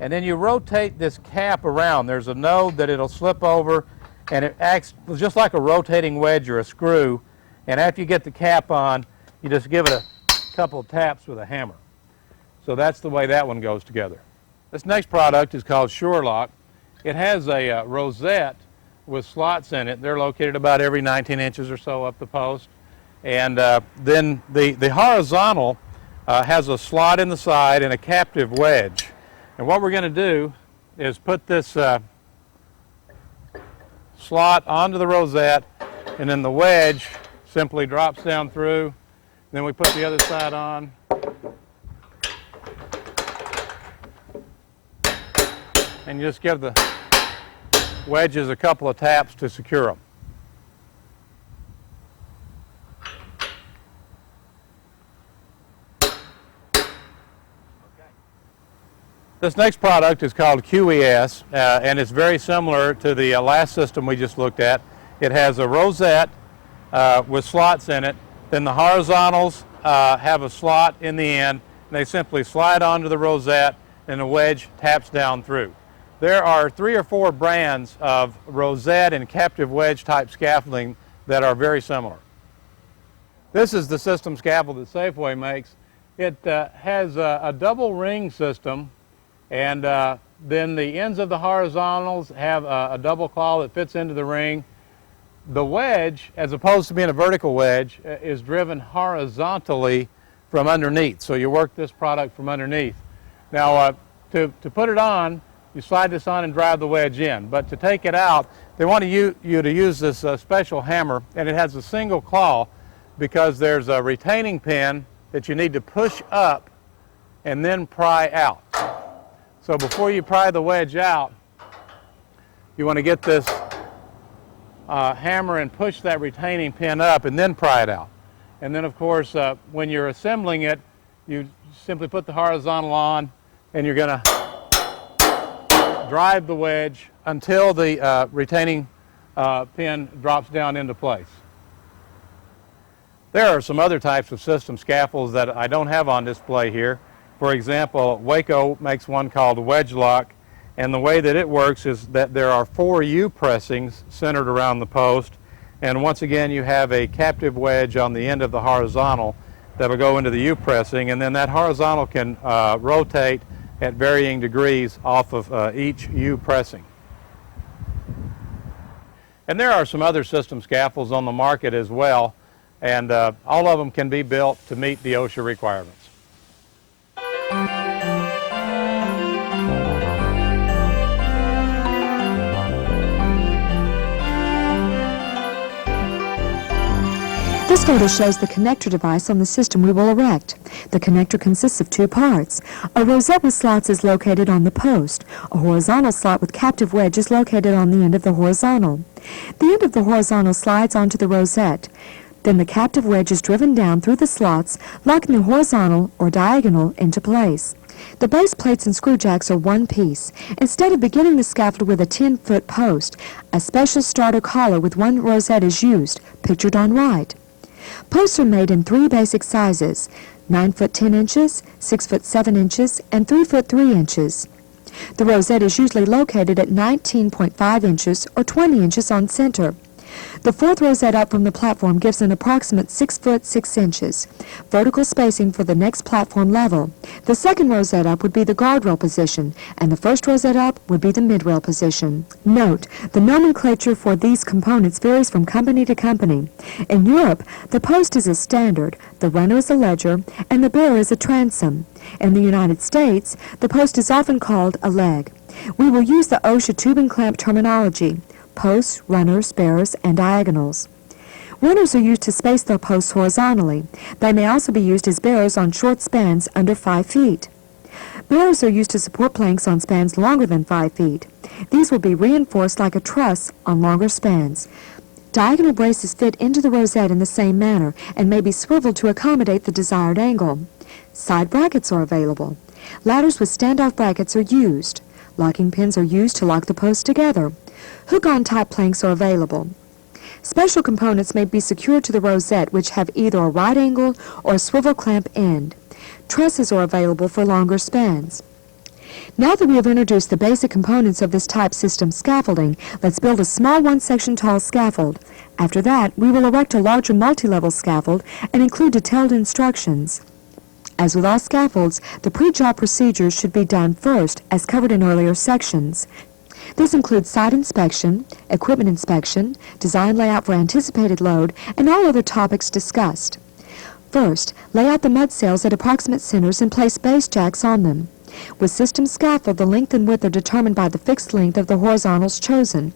and then you rotate this cap around. There's a node that it'll slip over, and it acts just like a rotating wedge or a screw. And after you get the cap on, you just give it a couple of taps with a hammer. So that's the way that one goes together. This next product is called Sure-Lock. It has a rosette with slots in it. They're located about every 19 inches or so up the post. And then the horizontal has a slot in the side and a captive wedge. And what we're going to do is put this slot onto the rosette, and then the wedge simply drops down through. Then we put the other side on. And you just give the wedges a couple of taps to secure them. This next product is called QES, and it's very similar to the last system we just looked at. It has a rosette with slots in it. Then the horizontals have a slot in the end, and they simply slide onto the rosette, and the wedge taps down through. There are 3 or 4 brands of rosette and captive wedge type scaffolding that are very similar. This is the system scaffold that Safeway makes. It has a double ring system, and then the ends of the horizontals have a double claw that fits into the ring. The wedge, as opposed to being a vertical wedge, is driven horizontally from underneath. So you work this product from underneath. Now, to put it on, you slide this on and drive the wedge in. But to take it out, they want you to use this special hammer, and it has a single claw because there's a retaining pin that you need to push up and then pry out. So before you pry the wedge out, you want to get this hammer and push that retaining pin up and then pry it out. And then, of course, when you're assembling it, you simply put the horizontal on, and you're going to drive the wedge until the retaining pin drops down into place. There are some other types of system scaffolds that I don't have on display here. For example, Waco makes one called Wedge Lock, and the way that it works is that there are 4 U-pressings centered around the post, and once again you have a captive wedge on the end of the horizontal that will go into the U-pressing, and then that horizontal can rotate at varying degrees off of each U-pressing. And there are some other system scaffolds on the market as well, and all of them can be built to meet the OSHA requirements. This photo shows the connector device on the system we will erect. The connector consists of 2 parts. A rosette with slots is located on the post. A horizontal slot with captive wedge is located on the end of the horizontal. The end of the horizontal slides onto the rosette. Then the captive wedge is driven down through the slots, locking the horizontal or diagonal into place. The base plates and screw jacks are one piece. Instead of beginning the scaffold with a 10-foot post, a special starter collar with 1 rosette is used, pictured on right. Posts are made in 3 basic sizes, 9 foot 10 inches, 6 foot 7 inches, and 3 foot 3 inches. The rosette is usually located at 19.5 inches or 20 inches on center. The 4th rosette up from the platform gives an approximate 6 foot 6 inches, vertical spacing for the next platform level. The 2nd rosette up would be the guardrail position, and the 1st rosette up would be the midrail position. Note, the nomenclature for these components varies from company to company. In Europe, the post is a standard, the runner is a ledger, and the bearer is a transom. In the United States, the post is often called a leg. We will use the OSHA tube and clamp terminology: posts, runners, bearers, and diagonals. Runners are used to space the posts horizontally. They may also be used as bearers on short spans under 5 feet. Bearers are used to support planks on spans longer than 5 feet. These will be reinforced like a truss on longer spans. Diagonal braces fit into the rosette in the same manner and may be swiveled to accommodate the desired angle. Side brackets are available. Ladders with standoff brackets are used. Locking pins are used to lock the posts together. Hook-on type planks are available. Special components may be secured to the rosette, which have either a right angle or a swivel clamp end. Trusses are available for longer spans. Now that we have introduced the basic components of this type system scaffolding, let's build a small one-section tall scaffold. After that, we will erect a larger multi-level scaffold and include detailed instructions. As with all scaffolds, the pre-job procedures should be done first, as covered in earlier sections. This includes site inspection, equipment inspection, design layout for anticipated load, and all other topics discussed. First, lay out the mud sails at approximate centers and place base jacks on them. With system scaffold, the length and width are determined by the fixed length of the horizontals chosen.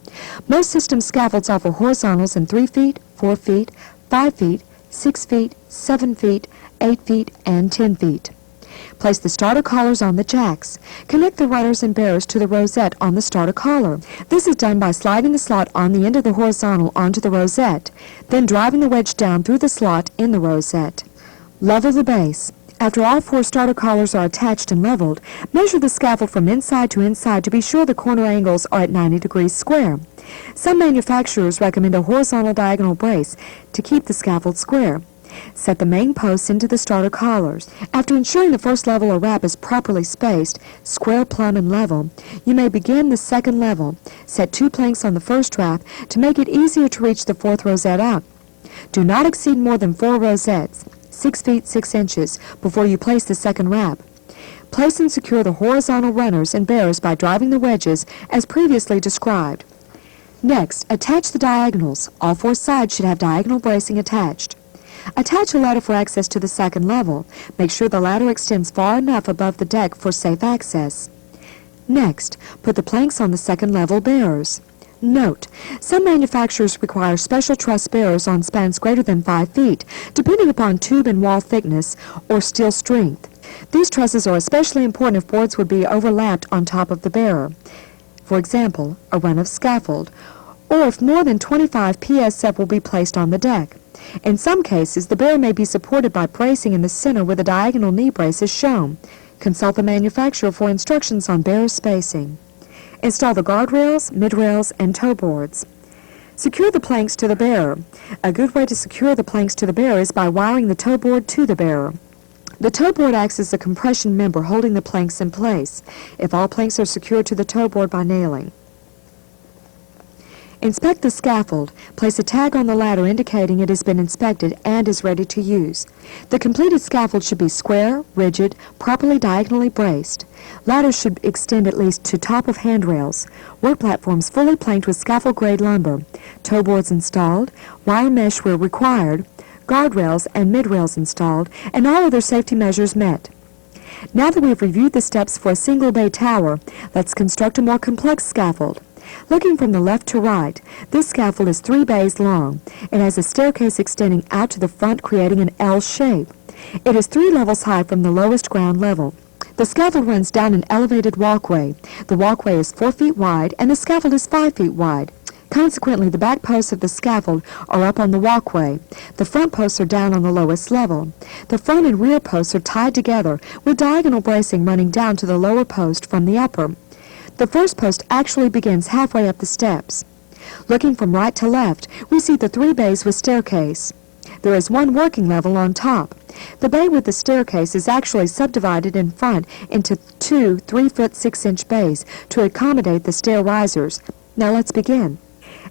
Most system scaffolds offer horizontals in 3 feet, 4 feet, 5 feet, 6 feet, 7 feet, 8 feet, and 10 feet. Place the starter collars on the jacks. Connect the runners and bearers to the rosette on the starter collar. This is done by sliding the slot on the end of the horizontal onto the rosette, then driving the wedge down through the slot in the rosette. Level the base. After all 4 starter collars are attached and leveled, measure the scaffold from inside to inside to be sure the corner angles are at 90 degrees square. Some manufacturers recommend a horizontal diagonal brace to keep the scaffold square. Set the main posts into the starter collars. After ensuring the first level or wrap is properly spaced, square, plumb, and level, you may begin the second level. Set 2 planks on the first wrap to make it easier to reach the 4th rosette up. Do not exceed more than 4 rosettes, 6 feet 6 inches, before you place the second wrap. Place and secure the horizontal runners and bearers by driving the wedges as previously described. Next, attach the diagonals. All 4 sides should have diagonal bracing attached. Attach a ladder for access to the second level. Make sure the ladder extends far enough above the deck for safe access. Next, put the planks on the second level bearers. Note, some manufacturers require special truss bearers on spans greater than 5 feet, depending upon tube and wall thickness or steel strength. These trusses are especially important if boards would be overlapped on top of the bearer. For example, a run of scaffold, or if more than 25 PSF will be placed on the deck. In some cases, the bearer may be supported by bracing in the center with a diagonal knee brace as shown. Consult the manufacturer for instructions on bearer spacing. Install the guardrails, midrails, and toe boards. Secure the planks to the bearer. A good way to secure the planks to the bearer is by wiring the toe board to the bearer. The toe board acts as a compression member holding the planks in place, if all planks are secured to the toe board by nailing. Inspect the scaffold. Place a tag on the ladder indicating it has been inspected and is ready to use. The completed scaffold should be square, rigid, properly diagonally braced. Ladders should extend at least to top of handrails. Work platforms fully planked with scaffold-grade lumber. Toe boards installed, wire mesh where required, guardrails and midrails installed, and all other safety measures met. Now that we have reviewed the steps for a single bay tower, let's construct a more complex scaffold. Looking from the left to right, this scaffold is 3 bays long. It has a staircase extending out to the front, creating an L shape. It is 3 levels high from the lowest ground level. The scaffold runs down an elevated walkway. The walkway is 4 feet wide and the scaffold is 5 feet wide. Consequently, the back posts of the scaffold are up on the walkway. The front posts are down on the lowest level. The front and rear posts are tied together with diagonal bracing running down to the lower post from the upper. The first post actually begins halfway up the steps. Looking from right to left, we see the 3 bays with staircase. There is 1 working level on top. The bay with the staircase is actually subdivided in front into 2 3-foot 6-inch bays to accommodate the stair risers. Now let's begin.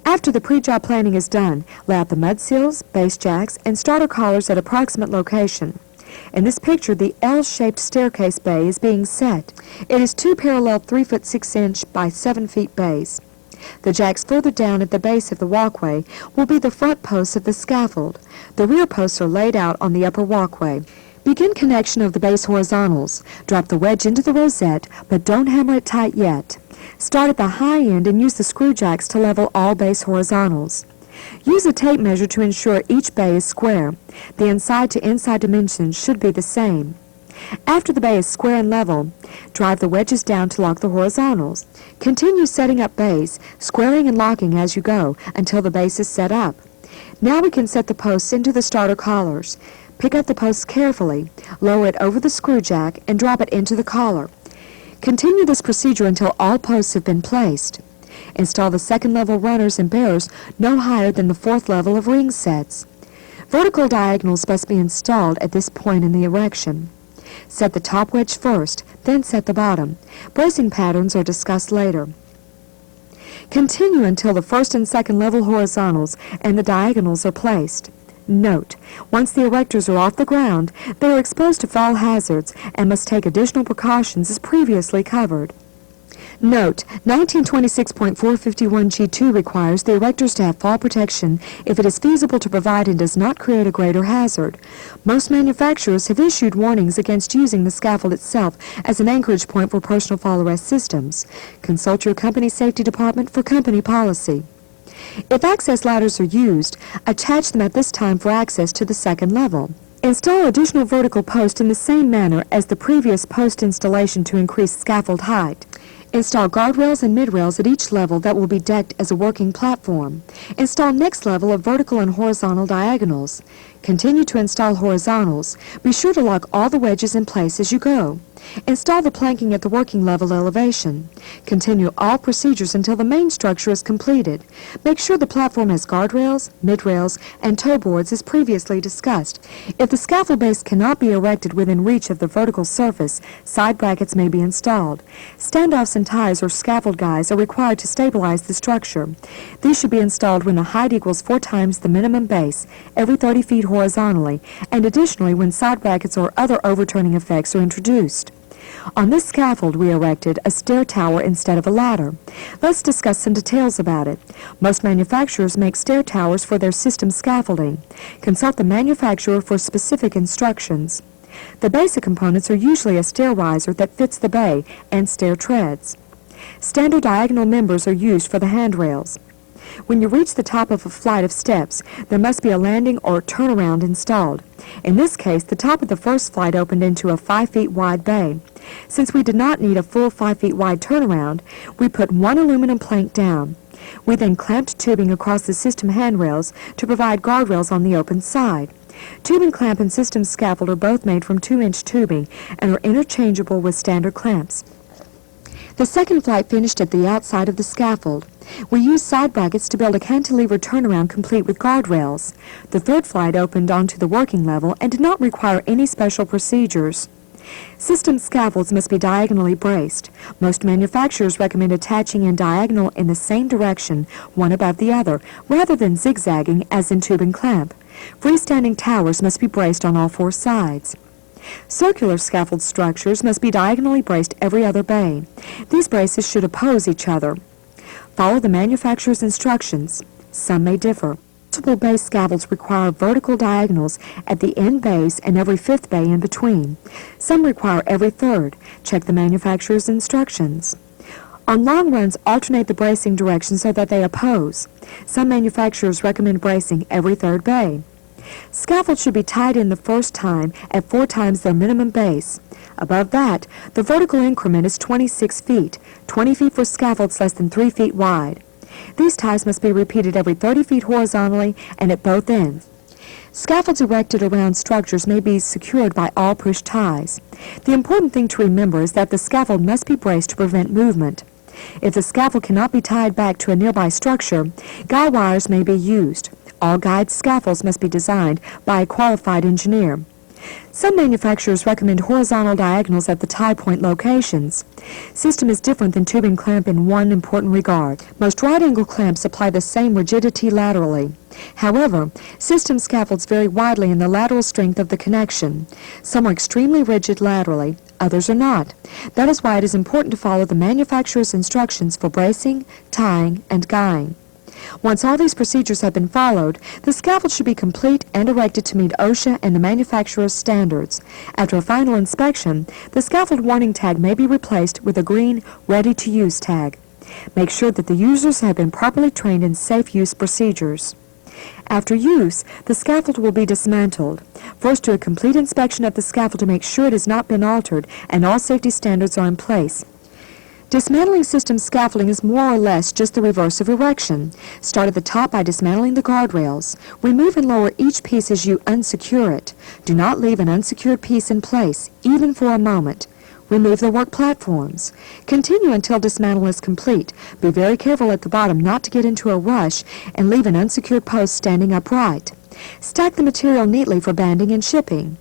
After the pre-job planning is done, lay out the mud seals, base jacks, and starter collars at approximate location. In this picture, the L-shaped staircase bay is being set. It is 2 parallel 3-foot 6-inch by 7 feet bays. The jacks further down at the base of the walkway will be the front posts of the scaffold. The rear posts are laid out on the upper walkway. Begin connection of the base horizontals. Drop the wedge into the rosette, but don't hammer it tight yet. Start at the high end and use the screw jacks to level all base horizontals. Use a tape measure to ensure each bay is square. The inside to inside dimensions should be the same. After the bay is square and level, drive the wedges down to lock the horizontals. Continue setting up bays, squaring and locking as you go until the base is set up. Now we can set the posts into the starter collars. Pick up the posts carefully, lower it over the screw jack, and drop it into the collar. Continue this procedure until all posts have been placed. Install the second level runners and bearers no higher than the fourth level of ring sets. Vertical diagonals must be installed at this point in the erection. Set the top wedge first, then set the bottom. Bracing patterns are discussed later. Continue until the first and second level horizontals and the diagonals are placed. Note, once the erectors are off the ground, they are exposed to fall hazards and must take additional precautions as previously covered. Note, 1926.451G2 requires the erectors to have fall protection if it is feasible to provide and does not create a greater hazard. Most manufacturers have issued warnings against using the scaffold itself as an anchorage point for personal fall arrest systems. Consult your company safety department for company policy. If access ladders are used, attach them at this time for access to the second level. Install additional vertical posts in the same manner as the previous post installation to increase scaffold height. Install guardrails and midrails at each level that will be decked as a working platform. Install next level of vertical and horizontal diagonals. Continue to install horizontals. Be sure to lock all the wedges in place as you go. Install the planking at the working level elevation. Continue all procedures until the main structure is completed. Make sure the platform has guardrails, midrails, and toe boards as previously discussed. If the scaffold base cannot be erected within reach of the vertical surface, side brackets may be installed. Standoffs and ties or scaffold guys are required to stabilize the structure. These should be installed when the height equals 4 times the minimum base, every 30 feet horizontally, and additionally when side brackets or other overturning effects are introduced. On this scaffold, we erected a stair tower instead of a ladder. Let's discuss some details about it. Most manufacturers make stair towers for their system scaffolding. Consult the manufacturer for specific instructions. The basic components are usually a stair riser that fits the bay and stair treads. Standard diagonal members are used for the handrails. When you reach the top of a flight of steps, there must be a landing or turnaround installed. In this case, the top of the first flight opened into a 5 feet wide bay. Since we did not need a full 5 feet wide turnaround, we put one aluminum plank down. We then clamped tubing across the system handrails to provide guardrails on the open side. Tubing clamp and system scaffold are both made from 2-inch tubing and are interchangeable with standard clamps. The second flight finished at the outside of the scaffold. We used side brackets to build a cantilever turnaround complete with guardrails. The third flight opened onto the working level and did not require any special procedures. System scaffolds must be diagonally braced. Most manufacturers recommend attaching in diagonal in the same direction, one above the other, rather than zigzagging as in tube and clamp. Freestanding towers must be braced on all 4 sides. Circular scaffold structures must be diagonally braced every other bay. These braces should oppose each other. Follow the manufacturer's instructions. Some may differ. Multiple bay scaffolds require vertical diagonals at the end bays and every 5th bay in between. Some require every 3rd. Check the manufacturer's instructions. On long runs, alternate the bracing direction so that they oppose. Some manufacturers recommend bracing every 3rd bay. Scaffolds should be tied in the first time at 4 times their minimum base. Above that, the vertical increment is 26 feet, 20 feet for scaffolds less than 3 feet wide. These ties must be repeated every 30 feet horizontally and at both ends. Scaffolds erected around structures may be secured by all-push ties. The important thing to remember is that the scaffold must be braced to prevent movement. If the scaffold cannot be tied back to a nearby structure, guy wires may be used. All guide scaffolds must be designed by a qualified engineer. Some manufacturers recommend horizontal diagonals at the tie point locations. System is different than tube and clamp in one important regard. Most right-angle clamps apply the same rigidity laterally. However, system scaffolds vary widely in the lateral strength of the connection. Some are extremely rigid laterally, others are not. That is why it is important to follow the manufacturer's instructions for bracing, tying, and guying. Once all these procedures have been followed, the scaffold should be complete and erected to meet OSHA and the manufacturer's standards. After a final inspection, the scaffold warning tag may be replaced with a green ready-to-use tag. Make sure that the users have been properly trained in safe use procedures. After use, the scaffold will be dismantled. First, do a complete inspection of the scaffold to make sure it has not been altered and all safety standards are in place. Dismantling system scaffolding is more or less just the reverse of erection. Start at the top by dismantling the guardrails. Remove and lower each piece as you unsecure it. Do not leave an unsecured piece in place, even for a moment. Remove the work platforms. Continue until dismantle is complete. Be very careful at the bottom not to get into a rush and leave an unsecured post standing upright. Stack the material neatly for banding and shipping.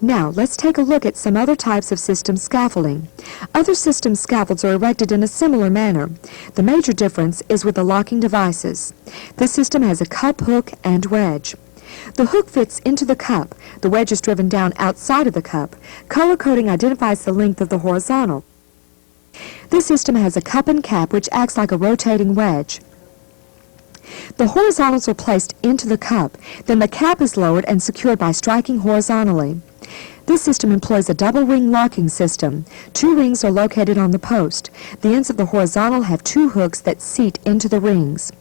Now, let's take a look at some other types of system scaffolding. Other system scaffolds are erected in a similar manner. The major difference is with the locking devices. This system has a cup, hook, and wedge. The hook fits into the cup. The wedge is driven down outside of the cup. Color coding identifies the length of the horizontal. This system has a cup and cap which acts like a rotating wedge. The horizontals are placed into the cup. Then the cap is lowered and secured by striking horizontally. This system employs a double ring locking system. 2 rings are located on the post. The ends of the horizontal have 2 hooks that seat into the rings.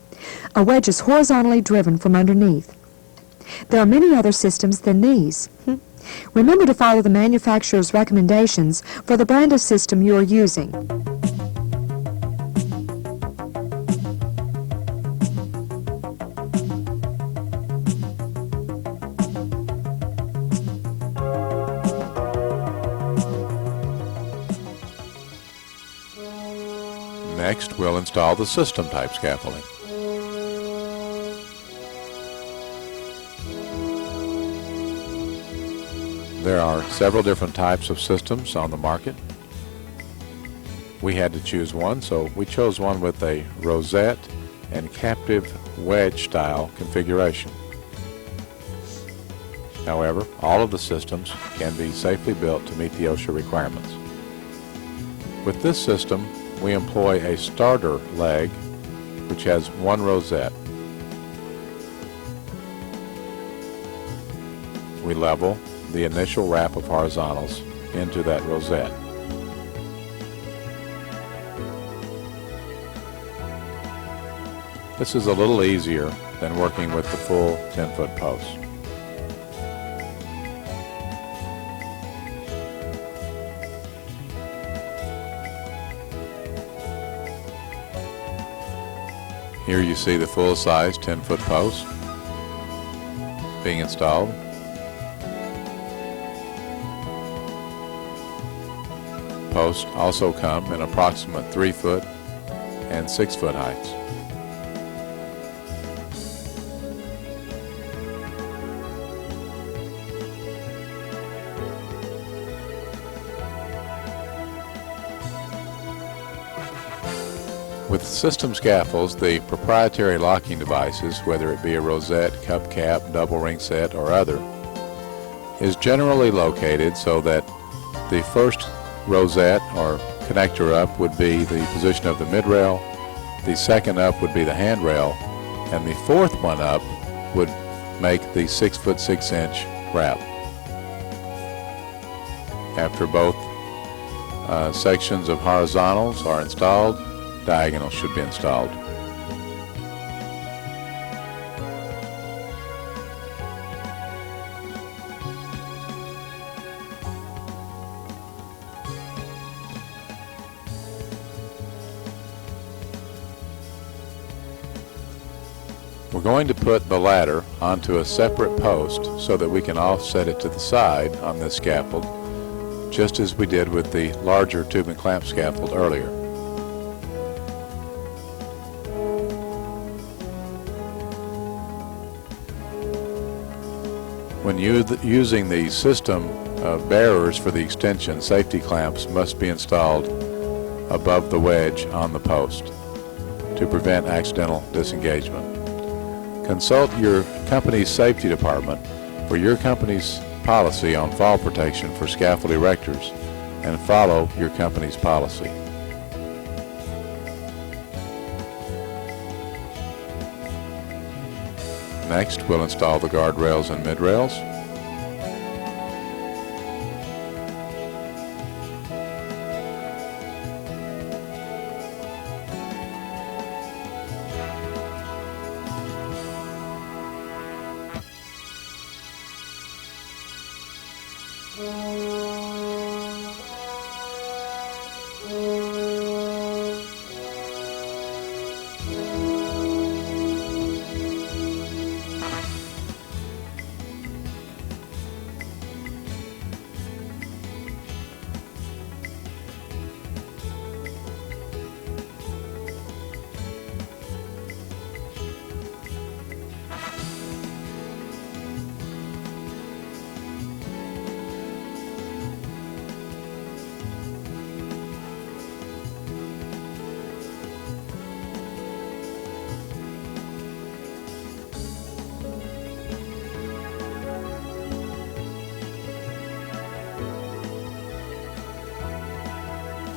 A wedge is horizontally driven from underneath. There are many other systems than these. Remember to follow the manufacturer's recommendations for the brand of system you are using. Next, we'll install the system type scaffolding. There are several different types of systems on the market. We had to choose one, so we chose one with a rosette and captive wedge style configuration. However, all of the systems can be safely built to meet the OSHA requirements. With this system, we employ a starter leg which has 1 rosette. We level the initial wrap of horizontals into that rosette. This is a little easier than working with the full 10-foot post. Here you see the full-size 10-foot post being installed. Posts also come in approximate 3-foot and 6-foot heights. With system scaffolds, the proprietary locking devices, whether it be a rosette, cup cap, double ring set, or other, is generally located so that the first rosette or connector up would be the position of the mid-rail, the second up would be the handrail, and the fourth one up would make the 6-foot 6-inch wrap. After both sections of horizontals are installed, diagonals should be installed. We're going to put the ladder onto a separate post so that we can offset it to the side on this scaffold, just as we did with the larger tube and clamp scaffold earlier. When using the system bearers for the extension, safety clamps must be installed above the wedge on the post to prevent accidental disengagement. Consult your company's safety department for your company's policy on fall protection for scaffold erectors and follow your company's policy. Next, we'll install the guardrails and mid-rails.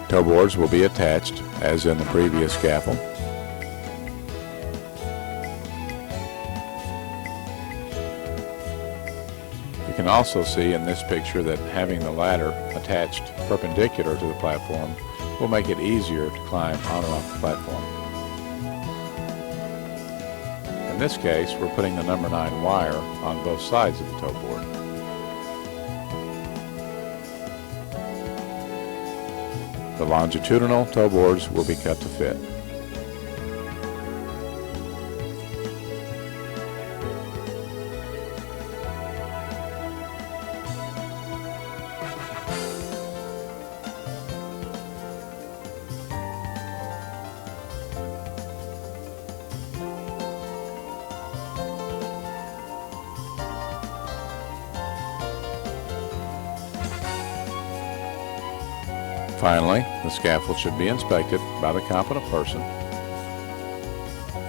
Toe boards will be attached as in the previous scaffold. You can also see in this picture that having the ladder attached perpendicular to the platform will make it easier to climb on and off the platform. In this case, we're putting the number 9 wire on both sides of the toe board. The longitudinal toe boards will be cut to fit. Finally, the scaffold should be inspected by the competent person,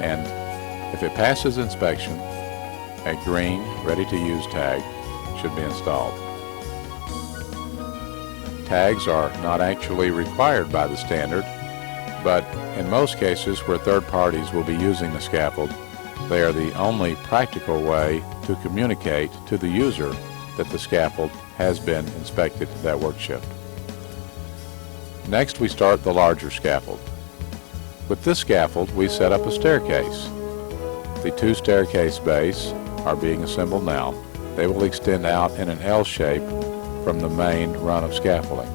and if it passes inspection, a green ready-to-use tag should be installed. Tags are not actually required by the standard, but in most cases where third parties will be using the scaffold, they are the only practical way to communicate to the user that the scaffold has been inspected at that work shift. Next, we start the larger scaffold. With this scaffold, we set up a staircase. The 2 staircase bays are being assembled now. They will extend out in an L shape from the main run of scaffolding.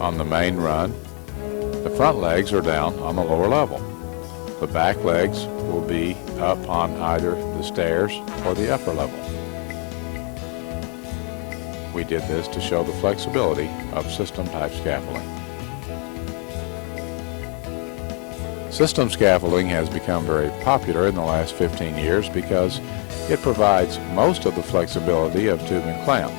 On the main run, the front legs are down on the lower level. The back legs will be up on either the stairs or the upper level. We did this to show the flexibility of system-type scaffolding. System scaffolding has become very popular in the last 15 years because it provides most of the flexibility of tube and clamp,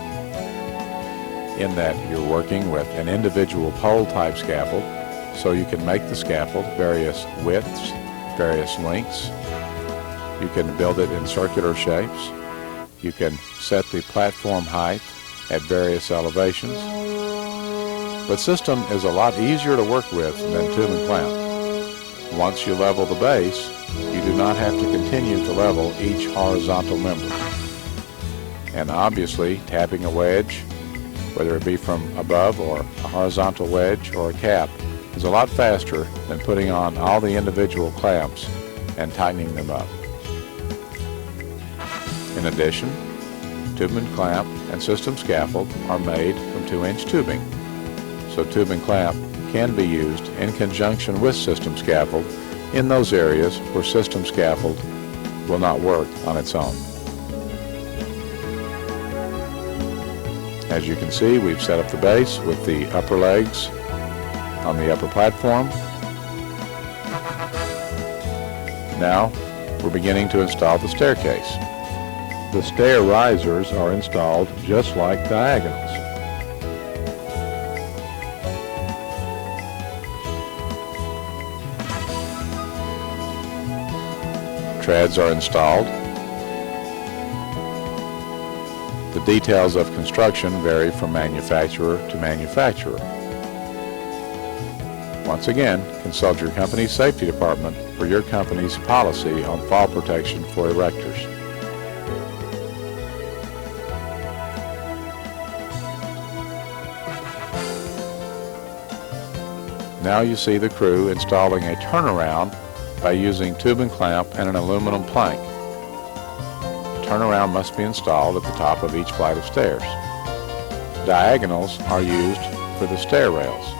in that you're working with an individual pole-type scaffold, so you can make the scaffold various widths, various lengths. You can build it in circular shapes. You can set the platform height at various elevations. But system is a lot easier to work with than tube and clamp. Once you level the base, you do not have to continue to level each horizontal member. And obviously, tapping a wedge, whether it be from above or a horizontal wedge or a cap, is a lot faster than putting on all the individual clamps and tightening them up. In addition, tube and clamp and system scaffold are made from 2-inch tubing, so tube and clamp can be used in conjunction with system scaffold in those areas where system scaffold will not work on its own. As you can see, we've set up the base with the upper legs on the upper platform. Now we're beginning to install the staircase. The stair risers are installed just like diagonals. Treads are installed. The details of construction vary from manufacturer to manufacturer. Once again, consult your company's safety department for your company's policy on fall protection for erectors. Now you see the crew installing a turnaround by using tube and clamp and an aluminum plank. The turnaround must be installed at the top of each flight of stairs. Diagonals are used for the stair rails.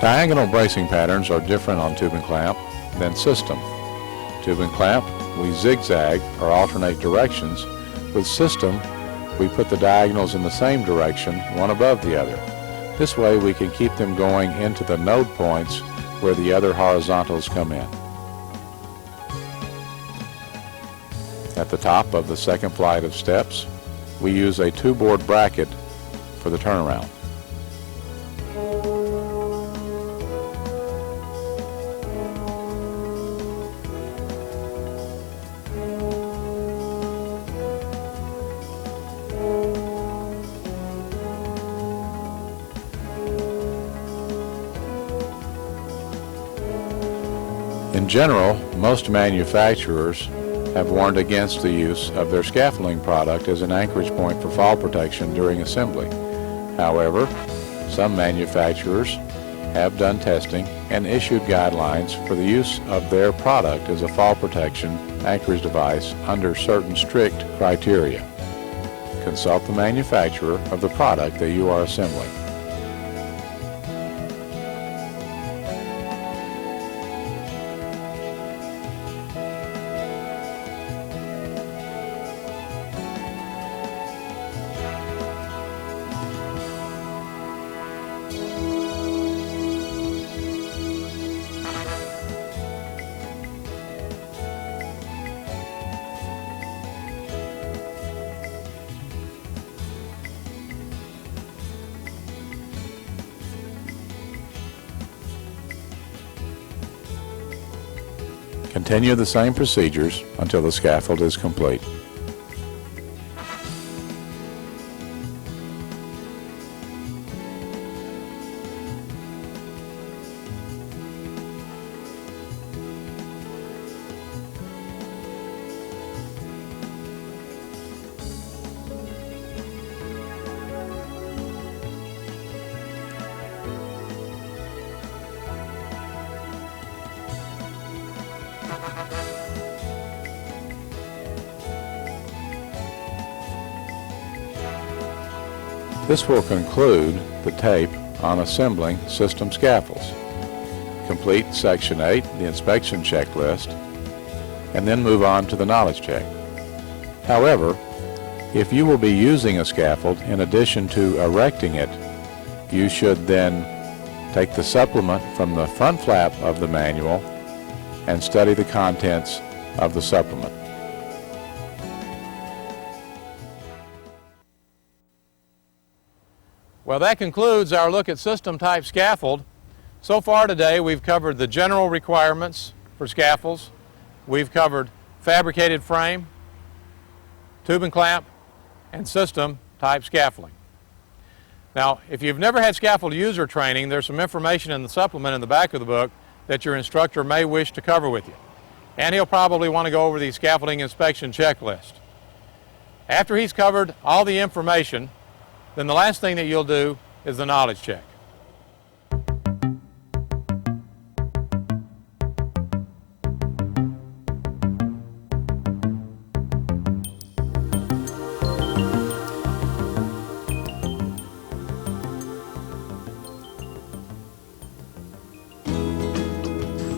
Diagonal bracing patterns are different on tube and clamp than system. Tube and clamp, we zigzag or alternate directions. With system, we put the diagonals in the same direction, one above the other. This way we can keep them going into the node points where the other horizontals come in. At the top of the second flight of steps, we use a 2-board bracket for the turnaround. In general, most manufacturers have warned against the use of their scaffolding product as an anchorage point for fall protection during assembly. However, some manufacturers have done testing and issued guidelines for the use of their product as a fall protection anchorage device under certain strict criteria. Consult the manufacturer of the product that you are assembling. Continue the same procedures until the scaffold is complete. This will conclude the tape on assembling system scaffolds. Complete Section 8, the inspection checklist, and then move on to the knowledge check. However, if you will be using a scaffold in addition to erecting it, you should then take the supplement from the front flap of the manual and study the contents of the supplement. Well, that concludes our look at system type scaffold. So far today we've covered the general requirements for scaffolds. We've covered fabricated frame, tube and clamp, and system type scaffolding. Now, if you've never had scaffold user training, there's some information in the supplement in the back of the book that your instructor may wish to cover with you. And he'll probably want to go over the scaffolding inspection checklist. After he's covered all the information, then the last thing that you'll do is the knowledge check.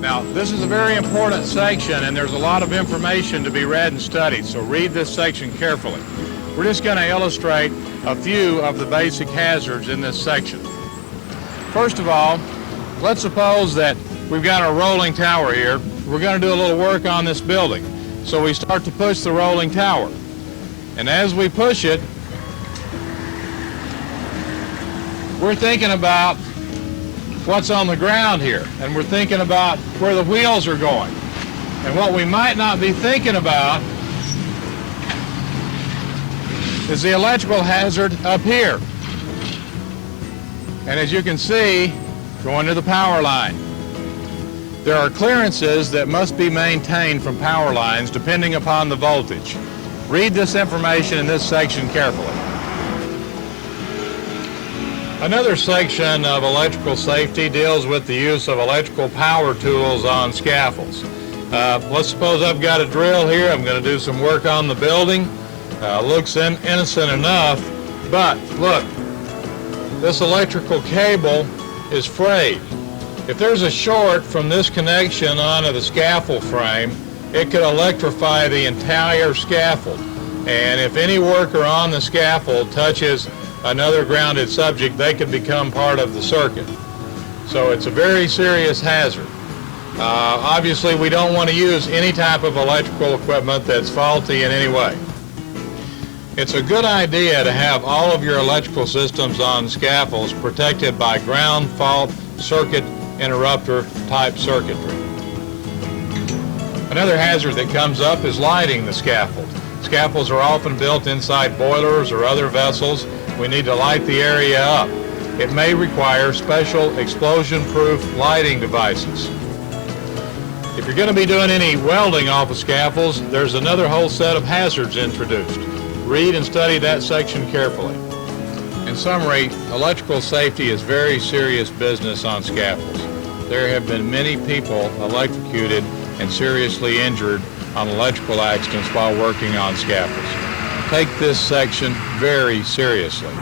Now, this is a very important section, and there's a lot of information to be read and studied, so read this section carefully. We're just going to illustrate a few of the basic hazards in this section. First of all, let's suppose that we've got a rolling tower here. We're going to do a little work on this building. So we start to push the rolling tower. And as we push it, we're thinking about what's on the ground here, and we're thinking about where the wheels are going. And what we might not be thinking about is the electrical hazard up here. And as you can see, going to the power line. There are clearances that must be maintained from power lines depending upon the voltage. Read this information in this section carefully. Another section of electrical safety deals with the use of electrical power tools on scaffolds. Let's suppose I've got a drill here. I'm going to do some work on the building. Looks innocent enough, but look, this electrical cable is frayed. If there's a short from this connection onto the scaffold frame, it could electrify the entire scaffold. And if any worker on the scaffold touches another grounded subject, they could become part of the circuit. So it's a very serious hazard. Obviously, we don't want to use any type of electrical equipment that's faulty in any way. It's a good idea to have all of your electrical systems on scaffolds protected by ground fault circuit interrupter type circuitry. Another hazard that comes up is lighting the scaffold. Scaffolds are often built inside boilers or other vessels. We need to light the area up. It may require special explosion-proof lighting devices. If you're going to be doing any welding off of scaffolds, there's another whole set of hazards introduced. Read and study that section carefully. In summary, electrical safety is very serious business on scaffolds. There have been many people electrocuted and seriously injured on electrical accidents while working on scaffolds. Take this section very seriously.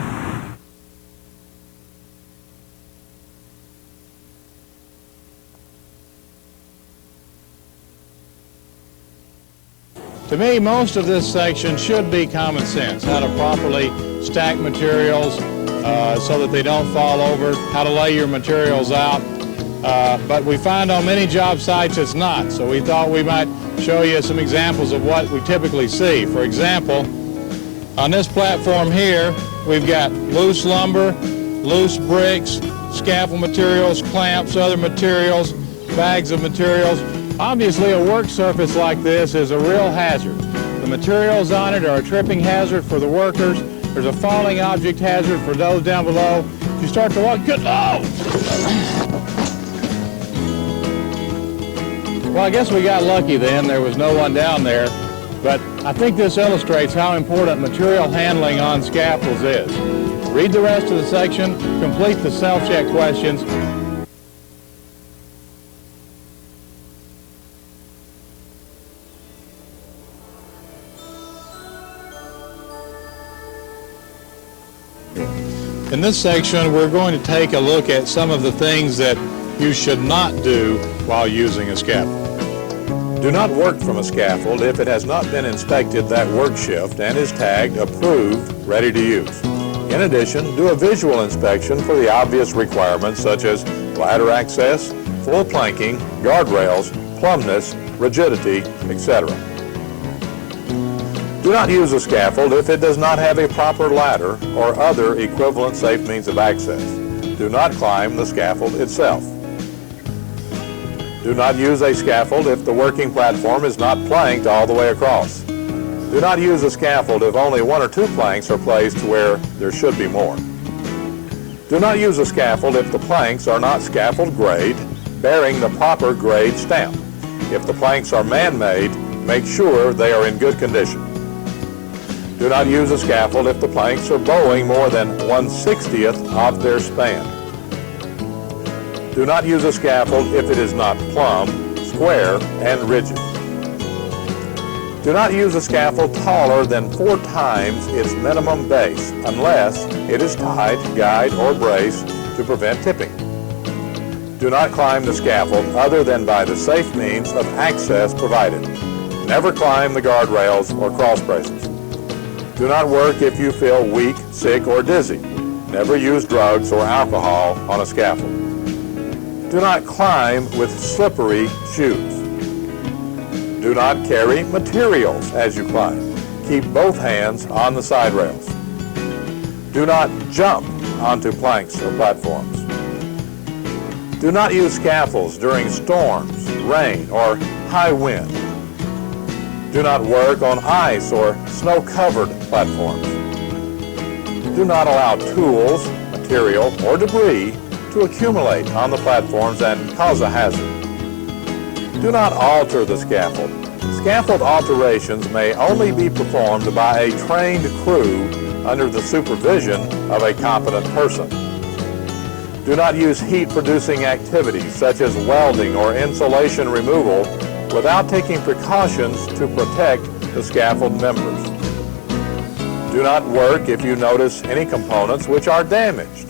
To me, most of this section should be common sense, how to properly stack materials so that they don't fall over, how to lay your materials out. But we find on many job sites it's not, so we thought we might show you some examples of what we typically see. For example, on this platform here, we've got loose lumber, loose bricks, scaffold materials, clamps, other materials, bags of materials. Obviously, a work surface like this is a real hazard. The materials on it are a tripping hazard for the workers. There's a falling object hazard for those down below. If you start to walk, Well, I guess we got lucky then. There was no one down there. But I think this illustrates how important material handling on scaffolds is. Read the rest of the section, complete the self-check questions. In this section, we're going to take a look at some of the things that you should not do while using a scaffold. Do not work from a scaffold if it has not been inspected that work shift and is tagged approved, ready to use. In addition, do a visual inspection for the obvious requirements such as ladder access, full planking, guardrails, plumbness, rigidity, etc. Do not use a scaffold if it does not have a proper ladder or other equivalent safe means of access. Do not climb the scaffold itself. Do not use a scaffold if the working platform is not planked all the way across. Do not use a scaffold if only one or two planks are placed where there should be more. Do not use a scaffold if the planks are not scaffold grade, bearing the proper grade stamp. If the planks are man-made, make sure they are in good condition. Do not use a scaffold if the planks are bowing more than 1/60th of their span. Do not use a scaffold if it is not plumb, square, and rigid. Do not use a scaffold taller than 4 times its minimum base unless it is tied, guide, or braced to prevent tipping. Do not climb the scaffold other than by the safe means of access provided. Never climb the guardrails or cross braces. Do not work if you feel weak, sick, or dizzy. Never use drugs or alcohol on a scaffold. Do not climb with slippery shoes. Do not carry materials as you climb. Keep both hands on the side rails. Do not jump onto planks or platforms. Do not use scaffolds during storms, rain, or high wind. Do not work on ice or snow-covered platforms. Do not allow tools, material, or debris to accumulate on the platforms and cause a hazard. Do not alter the scaffold. Scaffold alterations may only be performed by a trained crew under the supervision of a competent person. Do not use heat-producing activities such as welding or insulation removal without taking precautions to protect the scaffold members. Do not work if you notice any components which are damaged.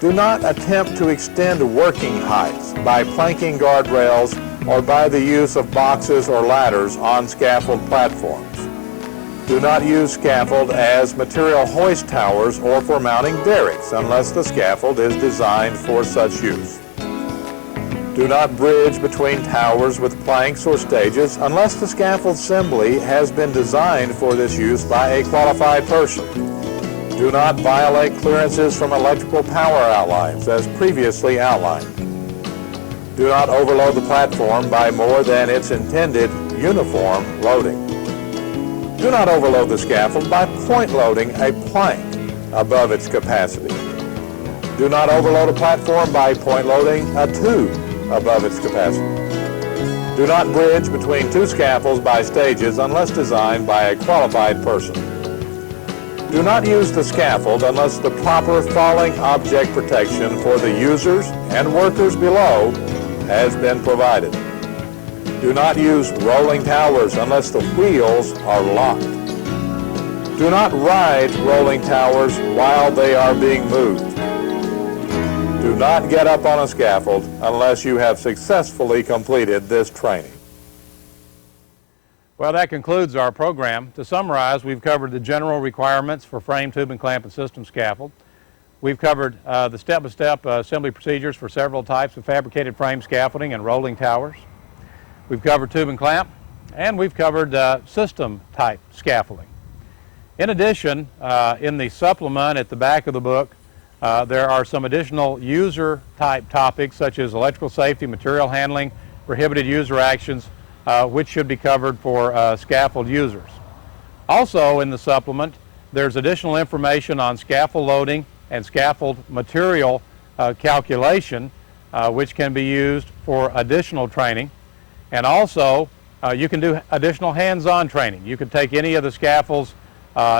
Do not attempt to extend working heights by planking guardrails or by the use of boxes or ladders on scaffold platforms. Do not use scaffold as material hoist towers or for mounting derricks unless the scaffold is designed for such use. Do not bridge between towers with planks or stages unless the scaffold assembly has been designed for this use by a qualified person. Do not violate clearances from electrical power outlines as previously outlined. Do not overload the platform by more than its intended uniform loading. Do not overload the scaffold by point loading a plank above its capacity. Do not overload a platform by point loading a tube above its capacity. Do not bridge between two scaffolds by stages unless designed by a qualified person. Do not use the scaffold unless the proper falling object protection for the users and workers below has been provided. Do not use rolling towers unless the wheels are locked. Do not ride rolling towers while they are being moved. Do not get up on a scaffold unless you have successfully completed this training. Well, that concludes our program. To summarize, we've covered the general requirements for frame, tube, and clamp and system scaffold. We've covered the step-by-step assembly procedures for several types of fabricated frame scaffolding and rolling towers. We've covered tube and clamp, and we've covered system-type scaffolding. In addition, in the supplement at the back of the book, there are some additional user-type topics such as electrical safety, material handling, prohibited user actions, which should be covered for scaffold users. Also in the supplement, there's additional information on scaffold loading and scaffold material calculation, which can be used for additional training. And also, you can do additional hands-on training. You can take any of the scaffolds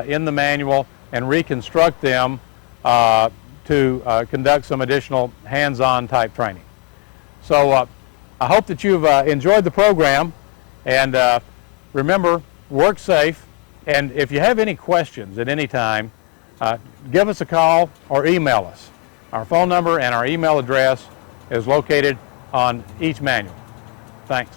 in the manual and reconstruct them to conduct some additional hands-on type training. So I hope that you've enjoyed the program, and remember, work safe, and if you have any questions at any time, give us a call or email us. Our phone number and our email address is located on each manual. Thanks.